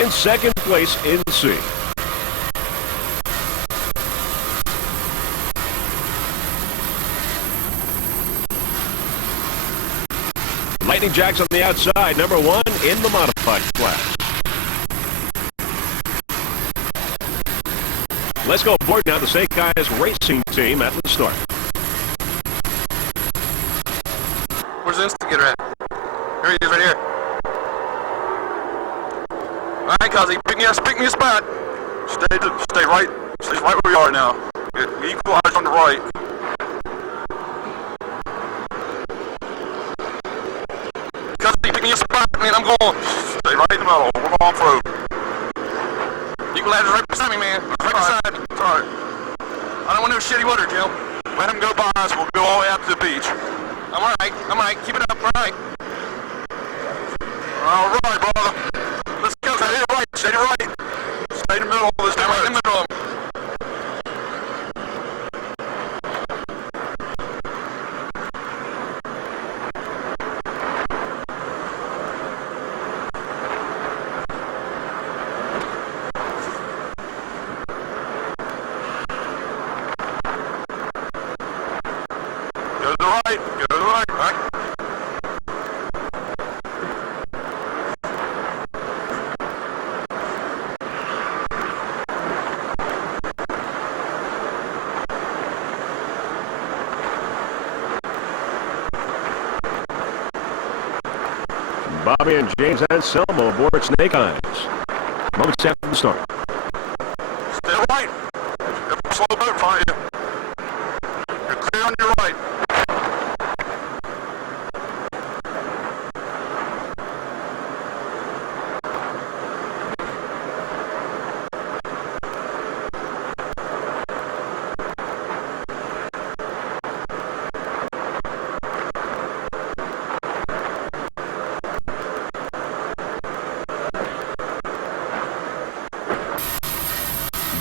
In second place in C, Lightning Jacks on the outside, number 1 in the modified class. Let's go aboard now the Snake Eyes Racing Team at the start. Where's the instigator at? Here he is, right here. All right, Cuzzy, pick me a spot. Stay right where we are now. Equalize on the right. Cuzzy, pick me a spot, man. I'm going. Stay right in the middle. We're going through. Equalizer right beside me, man. Right beside me. It's all right. I don't want no shitty water, Jim. Let him go by us. We'll go all the way out to the beach. I'm all right. Keep it up, all right. All right, brother. Let's go. Stay right. Stay right. Stay in the middle of this. Stay right in the middle of them. Go to the right. Go to the right. All right. Bobby and James Anselmo aboard Snake Eyes. Moments after the start. Stay right. There's a slow boat in front of you. You're clear on your right.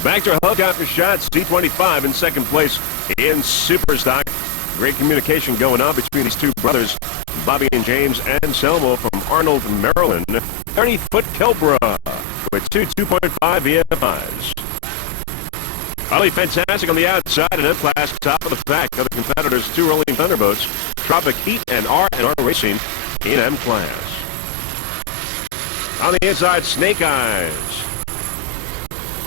Back to hook after shot, C25 in second place in Super Stock. Great communication going on between these two brothers, Bobby and James Anselmo from Arnold, Maryland. 30-foot Cobra with two 2.5 EFIs. Probably fantastic on the outside and M-Class top of the pack. Other competitors, 2 Rolling Thunderboats, Tropic Heat and R Racing in M-Class. On the inside, Snake Eyes.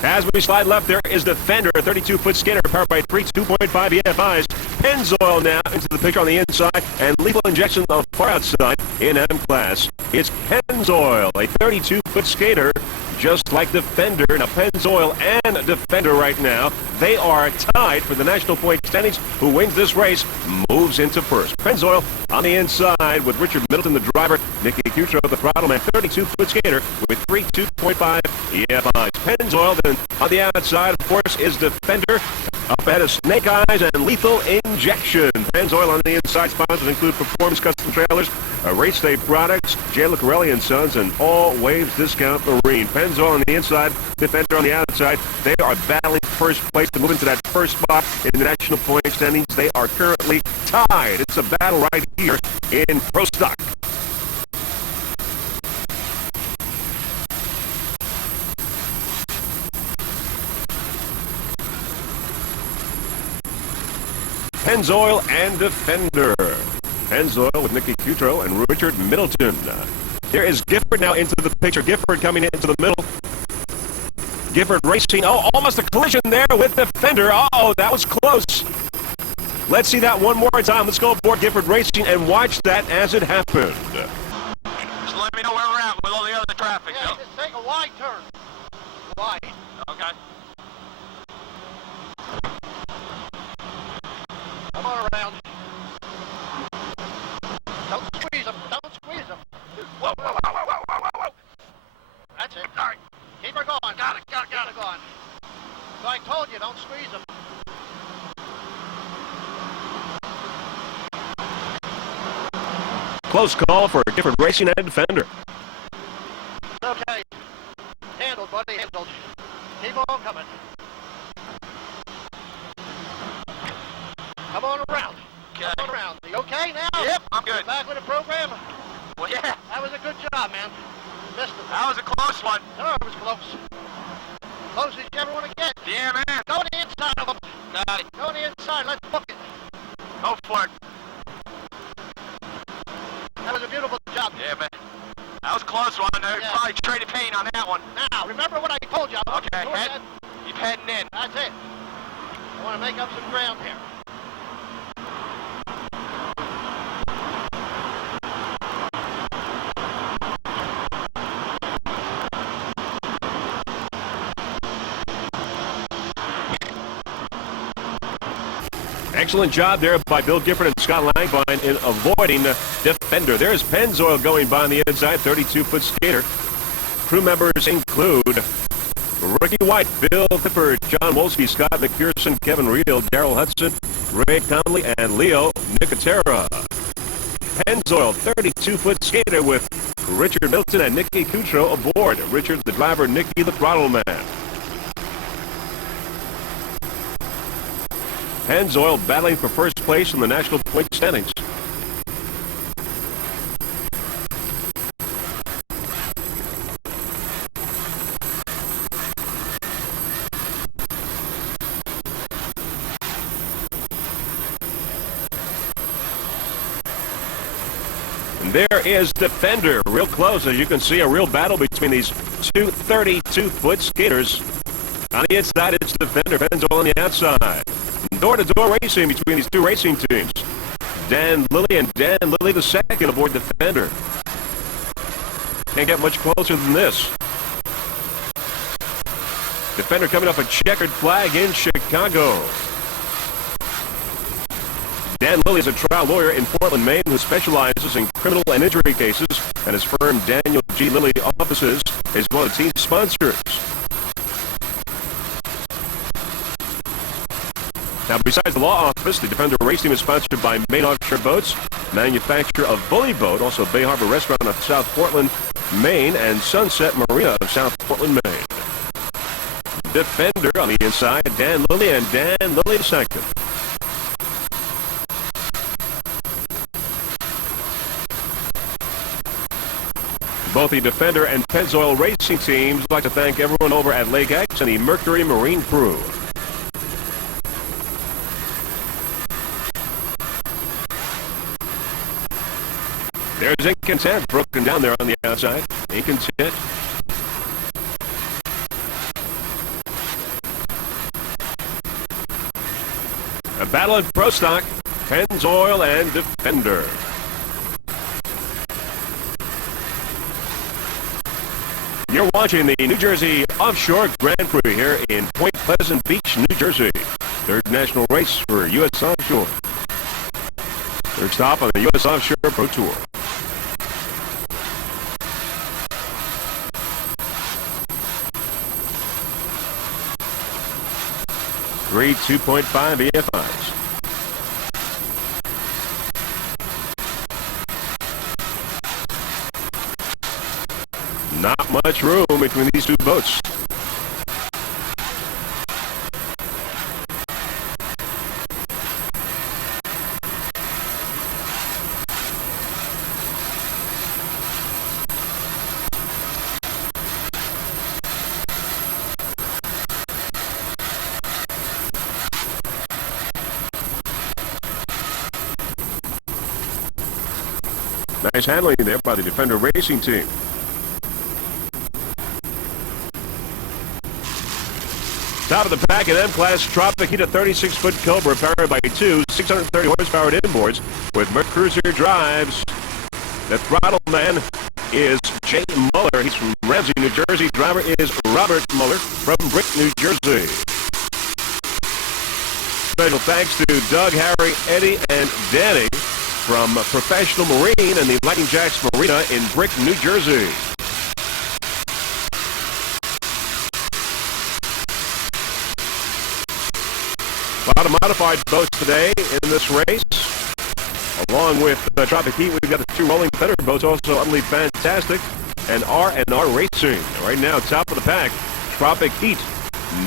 As we slide left, there is Defender, a 32-foot skater powered by 3 2.5 EFIs. Pennzoil now into the picture on the inside, and lethal injection on the far outside in M-Class. It's Pennzoil, a 32-foot skater, just like Defender. Now, Pennzoil and Defender right now, they are tied for the national point standings. Who wins this race moves into first. Pennzoil on the inside with Richard Middleton, the driver. Nicky Cutro, the throttle man, 32-foot skater with 3 2.5 EFIs. Pennzoil then on the outside, of course, is Defender. Up ahead of Snake Eyes and Lethal Injection. Pennzoil on the inside. Sponsors include Performance Custom Trailers, Race Day Products, J. Lucarelli & Sons, and All Waves Discount Marine. Pennzoil on the inside, Defender on the outside. They are battling first place to move into that first spot in the national point standings. They are currently tied. It's a battle right here in Pro Stock. Pennzoil and Defender. Pennzoil with Nicky Cutro and Richard Middleton. There is Gifford now into the picture. Gifford coming into the middle. Gifford racing. Oh, almost a collision there with Defender. Oh, that was close. Let's see that one more time. Let's go aboard Gifford Racing and watch that as it happened. Just let me know where we're at with all the other traffic. Yeah, So. just take a wide turn. Wide. Okay. Come on around. Don't squeeze them. Don't squeeze them. Whoa, whoa, whoa, whoa, whoa, whoa, whoa. That's it. All right. Keep her going. Got it. Keep her going. So I told you, don't squeeze them. Close call for Gifford Racing and Defender. Okay. Handled, buddy, handled. Keep on coming. Come on around. Okay. Come on around. You okay now? Yep, I'm good. Back with the program? Well, yeah, That was a good job, man. Missed it. that was a close one. No, it was close. Close as you ever want to get. Yeah, man. Go on the inside of them. Got it. Go on the inside. Let's book it. Go for it. That was a beautiful Excellent job there by Bill Gifford and Scott Langbein in avoiding Defender. There's Pennzoil going by on the inside, 32-foot skater. Crew members include Ricky White, Bill Clifford, John Wolski, Scott McPherson, Kevin Reel, Darrell Hudson, Ray Conley, and Leo Nicotera. Pennzoil, 32-foot skater with Richard Milton and Nicky Coutreau aboard. Richard the driver, Nicky the throttle man. Pennzoil battling for first place in the national point standings. And there is Defender, real close. As you can see, a real battle between these two 32-foot skaters. On the inside, it's Defender, Pennzoil on the outside. Door-to-door racing between these two racing teams. Dan Lilly and Dan Lilly the second aboard Defender. Can't get much closer than this. Defender coming off a checkered flag in Chicago. Dan Lilly is a trial lawyer in Portland, Maine, who specializes in criminal and injury cases, and his firm Daniel G. Lilly Offices is one of the team sponsors. Now, besides the law office, the Defender race team is sponsored by Maine Offshore Boats, manufacturer of Bully Boat, also Bay Harbor Restaurant of South Portland, Maine, and Sunset Marina of South Portland, Maine. Defender on the inside, Dan Lilly and Dan Lilly II. Both the Defender and Pennzoil racing teams would like to thank everyone over at Lake X and the Mercury Marine crew. There's Incontent broken down there on the outside. Incontent. A battle in pro stock. Pennzoil and Defender. You're watching the New Jersey Offshore Grand Prix here in Point Pleasant Beach, New Jersey. Third national race for U.S. Offshore. Third stop on the U.S. Offshore Pro Tour. Three 2.5 EFIs. Not much room between these two boats. Nice handling there by the Defender racing team. Top of the pack in M-Class Tropic Heat, a 36-foot Cobra powered by two 630 horsepower inboards with Mercruiser drives. The throttle man is Jay Muller. He's from Ramsey, New Jersey. Driver is Robert Muller from Brick, New Jersey. Special thanks to Doug, Harry, Eddie, and Danny from Professional Marine and the Lightning Jacks Marina in Brick, New Jersey. A lot of modified boats today in this race. Along with Tropic Heat, we've got the two rolling Thunder boats, also Utterly Fantastic and R&R Racing. Right now, top of the pack, Tropic Heat,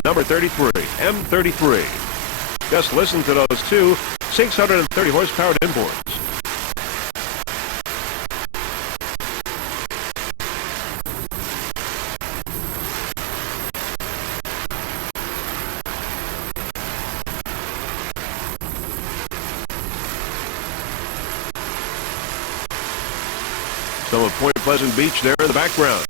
number 33, M33. Just listen to those two 630 horsepower inboards. Some of Point Pleasant Beach there in the background.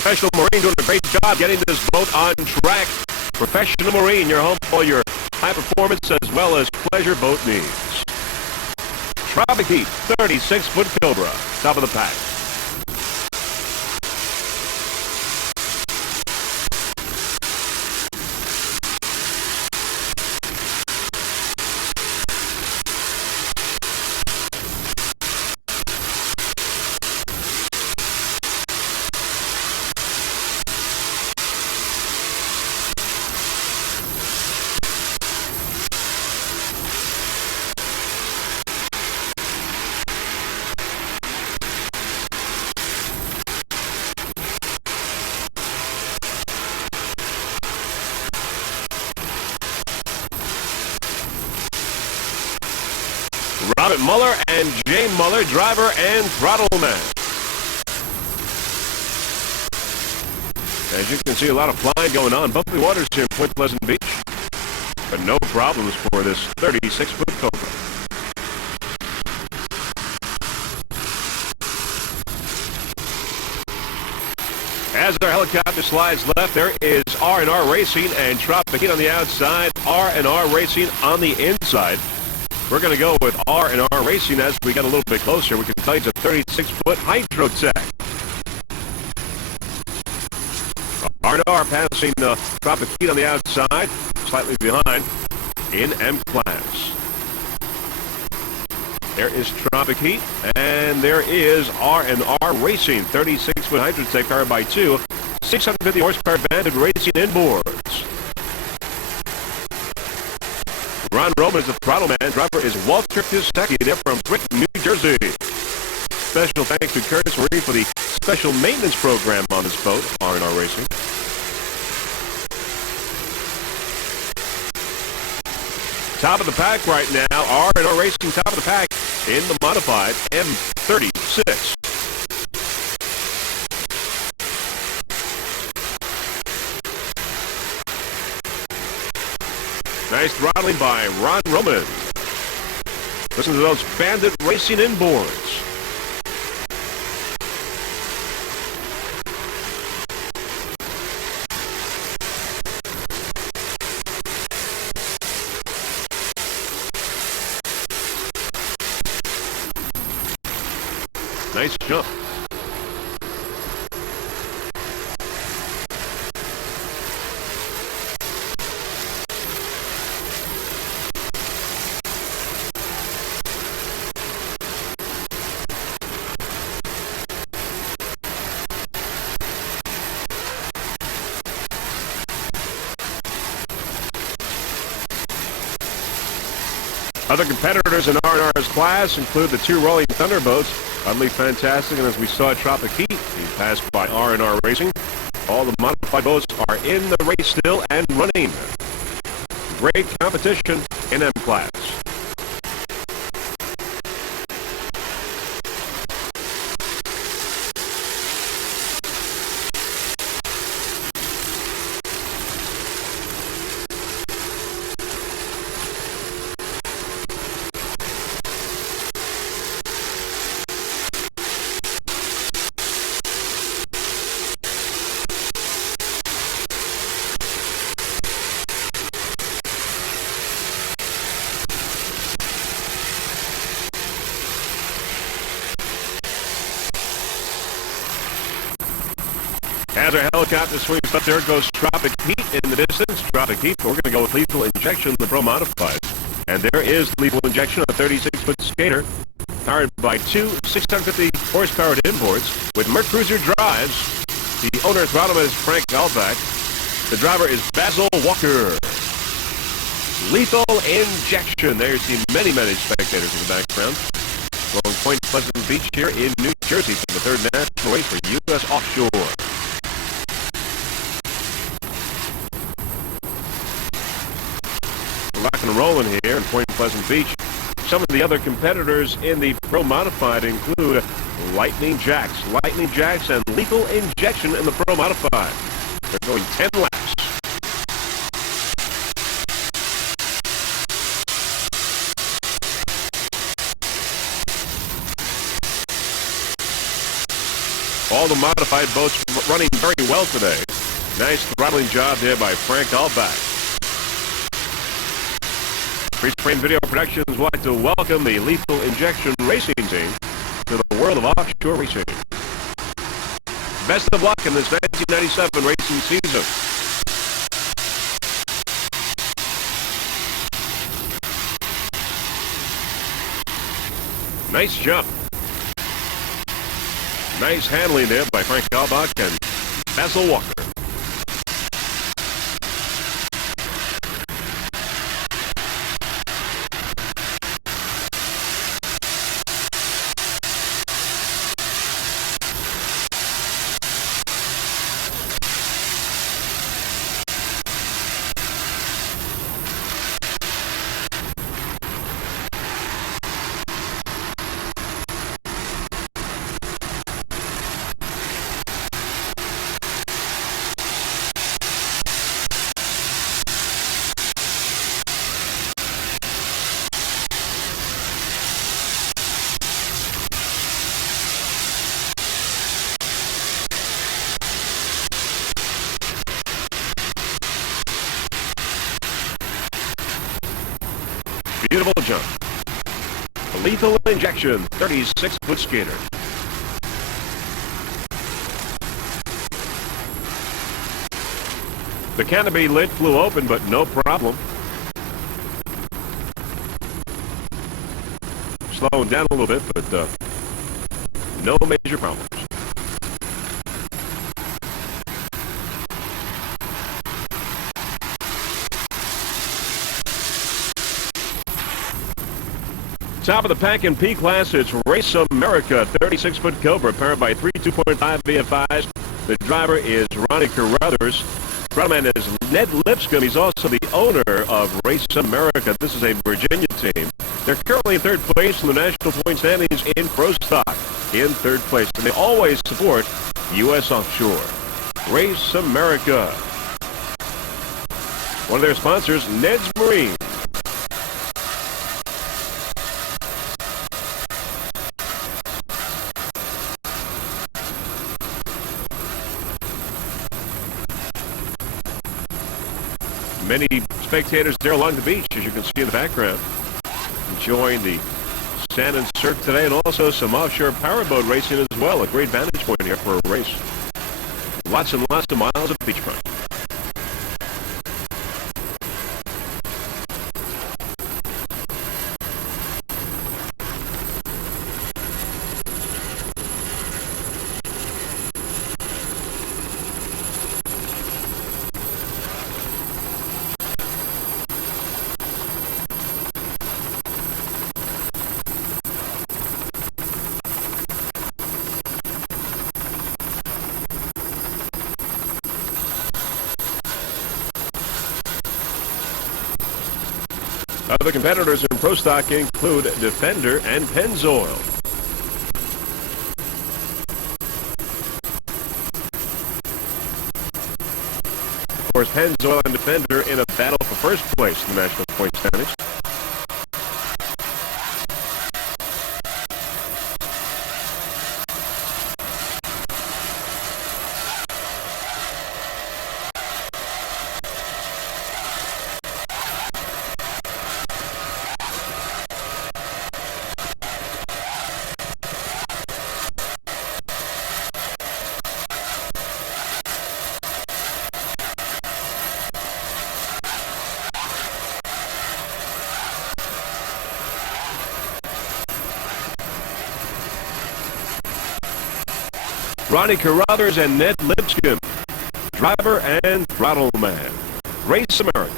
Professional Marine doing a great job getting this boat on track. Professional Marine, your home for all your high performance as well as pleasure boat needs. Tropic Heat, 36-foot Cobra, top of the pack. Robert Muller and Jay Muller, driver and throttle man. As you can see, a lot of flying going on. Bumpy waters here in Point Pleasant Beach, but no problems for this 36-foot Cobra. As our helicopter slides left, there is R&R Racing and Tropic Heat on the outside, R&R Racing on the inside. We're going to go with R&R Racing as we get a little bit closer. We can tell you it's a 36-foot hydro tech. R&R passing Tropic Heat on the outside, slightly behind in M class. There is Tropic Heat, and there is R&R Racing, 36-foot hydro tech powered by two 650 horsepower banded racing inboards. Ron Roman is the throttle man. Driver is Walter Pisecki. They're from Britain, New Jersey. Special thanks to Curtis Marine for the special maintenance program on this boat, R&R Racing. Top of the pack right now, R&R Racing top of the pack in the modified M36. Nice throttling by Ron Roman. Listen to those bandit racing inboards. Nice jump. Other competitors in R&R's class include the two Rolling Thunderboats, utterly fantastic, and as we saw at Tropic Heat, he passed by R&R Racing. All the modified boats are in the race still and running. Great competition in M class. As our helicopter swings up, there goes Tropic Heat in the distance. Tropic Heat, we're going to go with lethal injection, the Pro Modified. And there is lethal injection, a 36-foot skater, powered by two 650 horsepower inboards with Merc Cruiser drives. The owner throttleman is Frank Galvac. The driver is Basil Walker. Lethal injection. There you see many, many spectators in the background. Along Point Pleasant Beach here in New Jersey for the third national race for U.S. Offshore. Rock and rolling here in Point Pleasant Beach. Some of the other competitors in the Pro Modified include Lightning Jacks and Lethal Injection in the Pro Modified. They're going 10 laps. All the modified boats running very well today. Nice throttling job there by Frank Albach. Freeze-frame Video Productions would like to welcome the Lethal Injection Racing Team to the world of offshore racing. Best of luck in this 1997 racing season. Nice jump. Nice handling there by Frank Albach and Basil Walker. Beautiful jump. A Lethal Injection, 36-foot skater. The canopy lid flew open, but no problem. Slowing down a little bit, but no major problems. Top of the pack in P class, it's Race America, 36-foot Cobra, powered by three 2.5 VFIs. The driver is Ronnie Carruthers. Frontman is Ned Lipscomb. He's also the owner of Race America. This is a Virginia team. They're currently in third place in the national point standings in Pro Stock. In third place, and they always support U.S. Offshore. Race America. One of their sponsors, Ned's Marine. Many spectators there along the beach, as you can see in the background, enjoying the sand and surf today, and also some offshore powerboat racing as well. A great vantage point here for a race. Lots and lots of miles of beachfront. Other competitors in Pro Stock include Defender and Pennzoil. Of course, Pennzoil and Defender in a battle for first place in the national point standings. Ronnie Carruthers and Ned Lipscomb, driver and throttle man. Race America.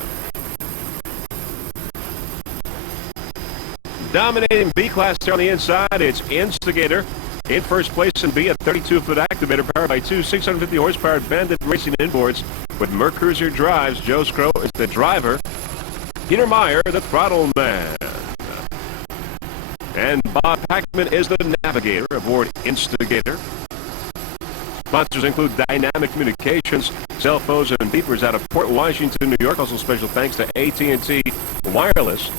Dominating B class there on the inside, it's Instigator. In first place in B, a 32-foot activator powered by two 650 horsepower Bandit racing inboards with Mercruiser drives. Joe Scrow is the driver. Peter Meyer, the throttle man. And Bob Packman is the navigator aboard Instigator. Sponsors include Dynamic Communications, cell phones and beepers out of Port Washington, New York. Also special thanks to AT&T Wireless,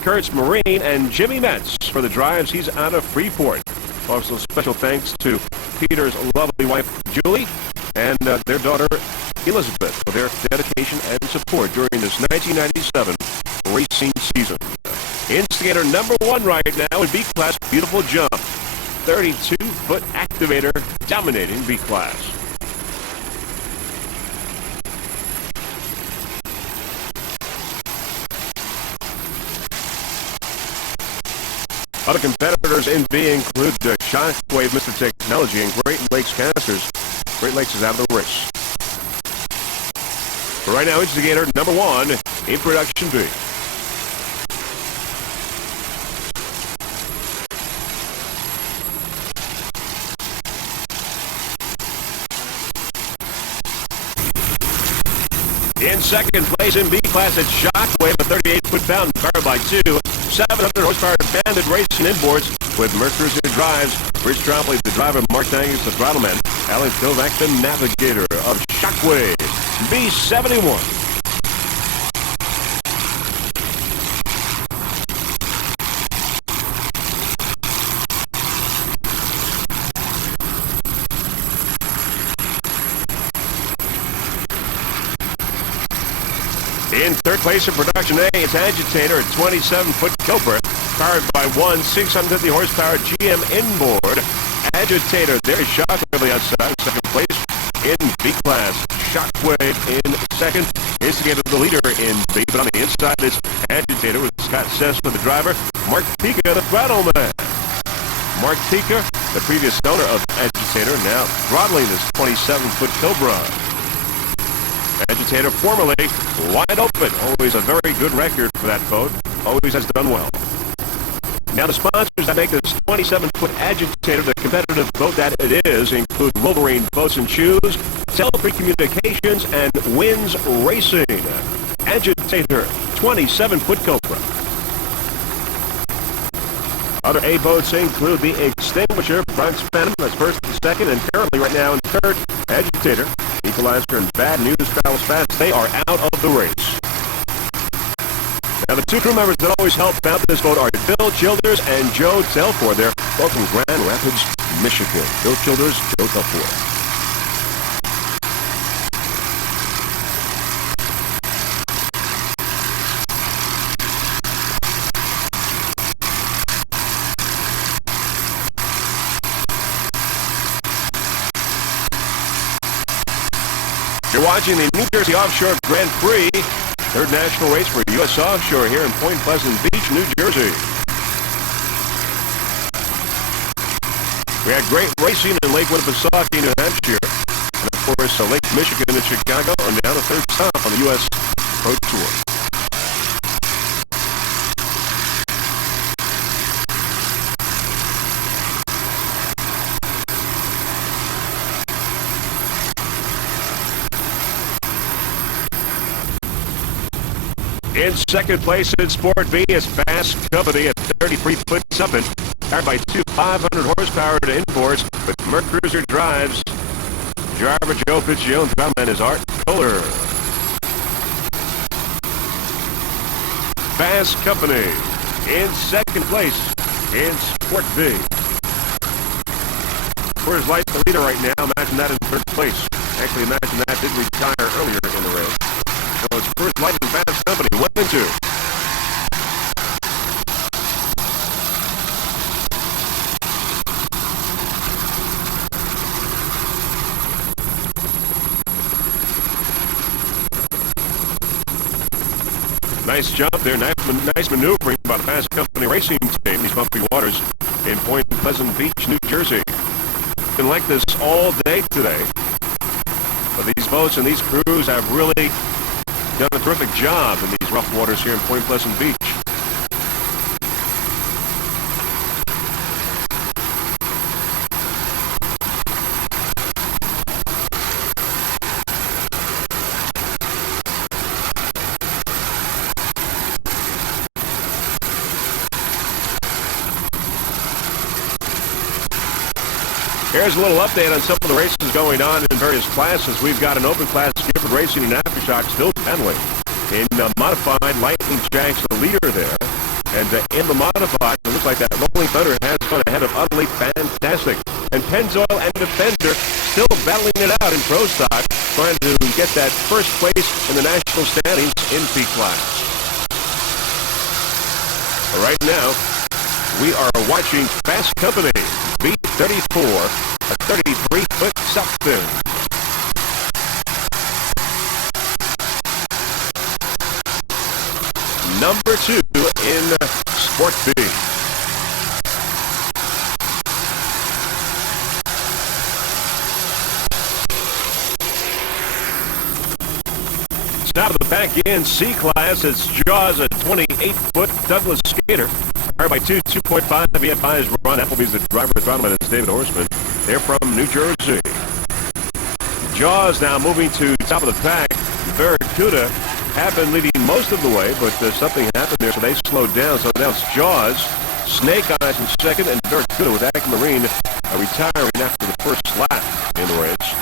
Kurtz Marine, and Jimmy Metz for the drives. He's out of Freeport. Also, special thanks to Peter's lovely wife, Julie, and their daughter, Elizabeth, for their dedication and support during this 1997 racing season. Instigator number 1 right now in B-Class. Beautiful jump. 32-foot activator dominating B-Class. Other competitors in B include Shockwave, Mr. Technology, and Great Lakes Casters. Great Lakes is out of the race. But right now, Instigator number 1 in production B. In second place in B-Class at Shockwave, a 38-foot pound powered by 2 700 horsepower banded racing inboards with Mercury drives. Rich Trombley, the driver, Mark Angus, the throttleman, Alex Kovac, the navigator of Shockwave, B71. In third place in production A, it's Agitator, a 27-foot Cobra, powered by 1 650 horsepower GM inboard. Agitator, there is Shockwave on the outside, second place in B-Class. Shockwave in second. Instigator, the leader in B, but on the inside is Agitator with Scott Cessna, the driver. Mark Pica, the throttleman. Mark Pica, the previous owner of Agitator, now throttling this 27-foot Cobra. Agitator formerly wide open. Always a very good record for that boat. Always has done well. Now the sponsors that make this 27-foot Agitator the competitive boat that it is include Wolverine Boats and Shoes, Telfree Communications, and Winds Racing. Agitator, 27-foot Cobra. Other A boats include the Extinguisher, Bronx Phantom, that's first and second, and currently right now in third, Agitator, Equalizer, and Bad News Travels Fast. They are out of the race. Now the 2 crew members that always help out this boat are Bill Childers and Joe Telford. They're both from Grand Rapids, Michigan. Bill Childers, Joe Telford. You're watching the New Jersey Offshore Grand Prix, third national race for U.S. Offshore here in Point Pleasant Beach, New Jersey. We had great racing in Lake Winnipesaukee, New Hampshire, and of course Lake Michigan and Chicago, and now the third stop on the U.S. Pro Tour. In second place in Sport B is Fast Company at 33-foot Summit, powered by 2 500-horsepower inboards with Mercruiser drives. Driver Joe Piccione, throttleman is Art Kohler. Fast Company in second place in Sport B. Coors Light, the leader right now. Imagine that in third place. Actually, imagine that did retire earlier in the race. So it's Coors Light and Fast Company, 1 and 2. Nice job there, nice maneuvering by the Fast Company racing team, these bumpy waters in Point Pleasant Beach, New Jersey. Been like this all day today. But these boats and these crews have really done a terrific job in these rough waters here in Point Pleasant Beach. Here's a little update on some of the races going on in various classes. We've got an open class Gifford Racing and Aftershock still battling. In modified, Lightning Jack's the leader there. And in the modified, it looks like that Rolling Thunder has gone ahead of Utterly Fantastic. And Pennzoil and Defender still battling it out in pro stock, trying to get that first place in the national standings in P class. Right now, we are watching Fast Company V34, a 33-foot suck fin. Number 2 in Sport B. Top of the pack in C class, it's Jaws, a 28-foot Douglas skater. Fired by 2.5 EFI's Ron Appleby's the driver. Throttle is David Horseman. They're from New Jersey. Jaws now moving to top of the pack. Barracuda have been leading most of the way, but something happened there, so they slowed down. So now it's Jaws, Snake Eyes in second, and Barracuda with Aquamarine retiring after the first lap in the race.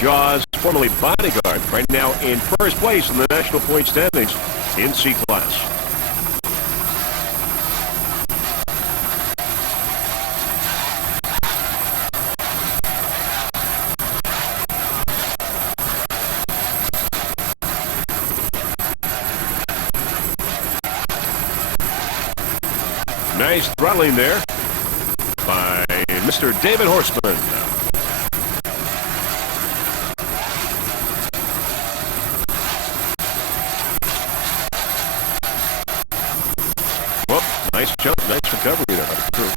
Jaws, formerly Bodyguard, right now in first place in the national point standings in C class. Nice throttling there by Mr. David Horseman. Well, nice jump, nice recovery there by the crew.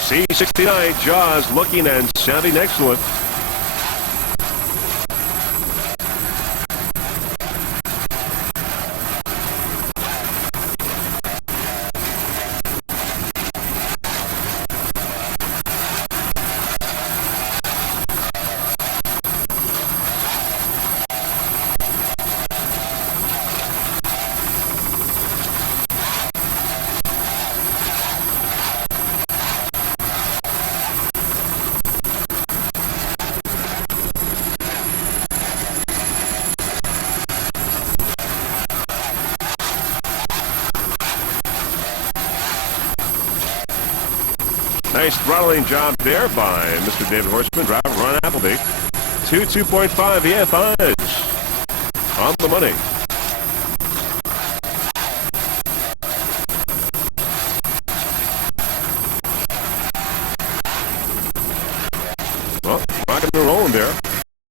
C69, Jaws looking and sounding excellent. Nice throttling job there by Mr. David Horseman, driver Ron Appleby. 2.5 EFIs on the money. Well, rocking and rolling there.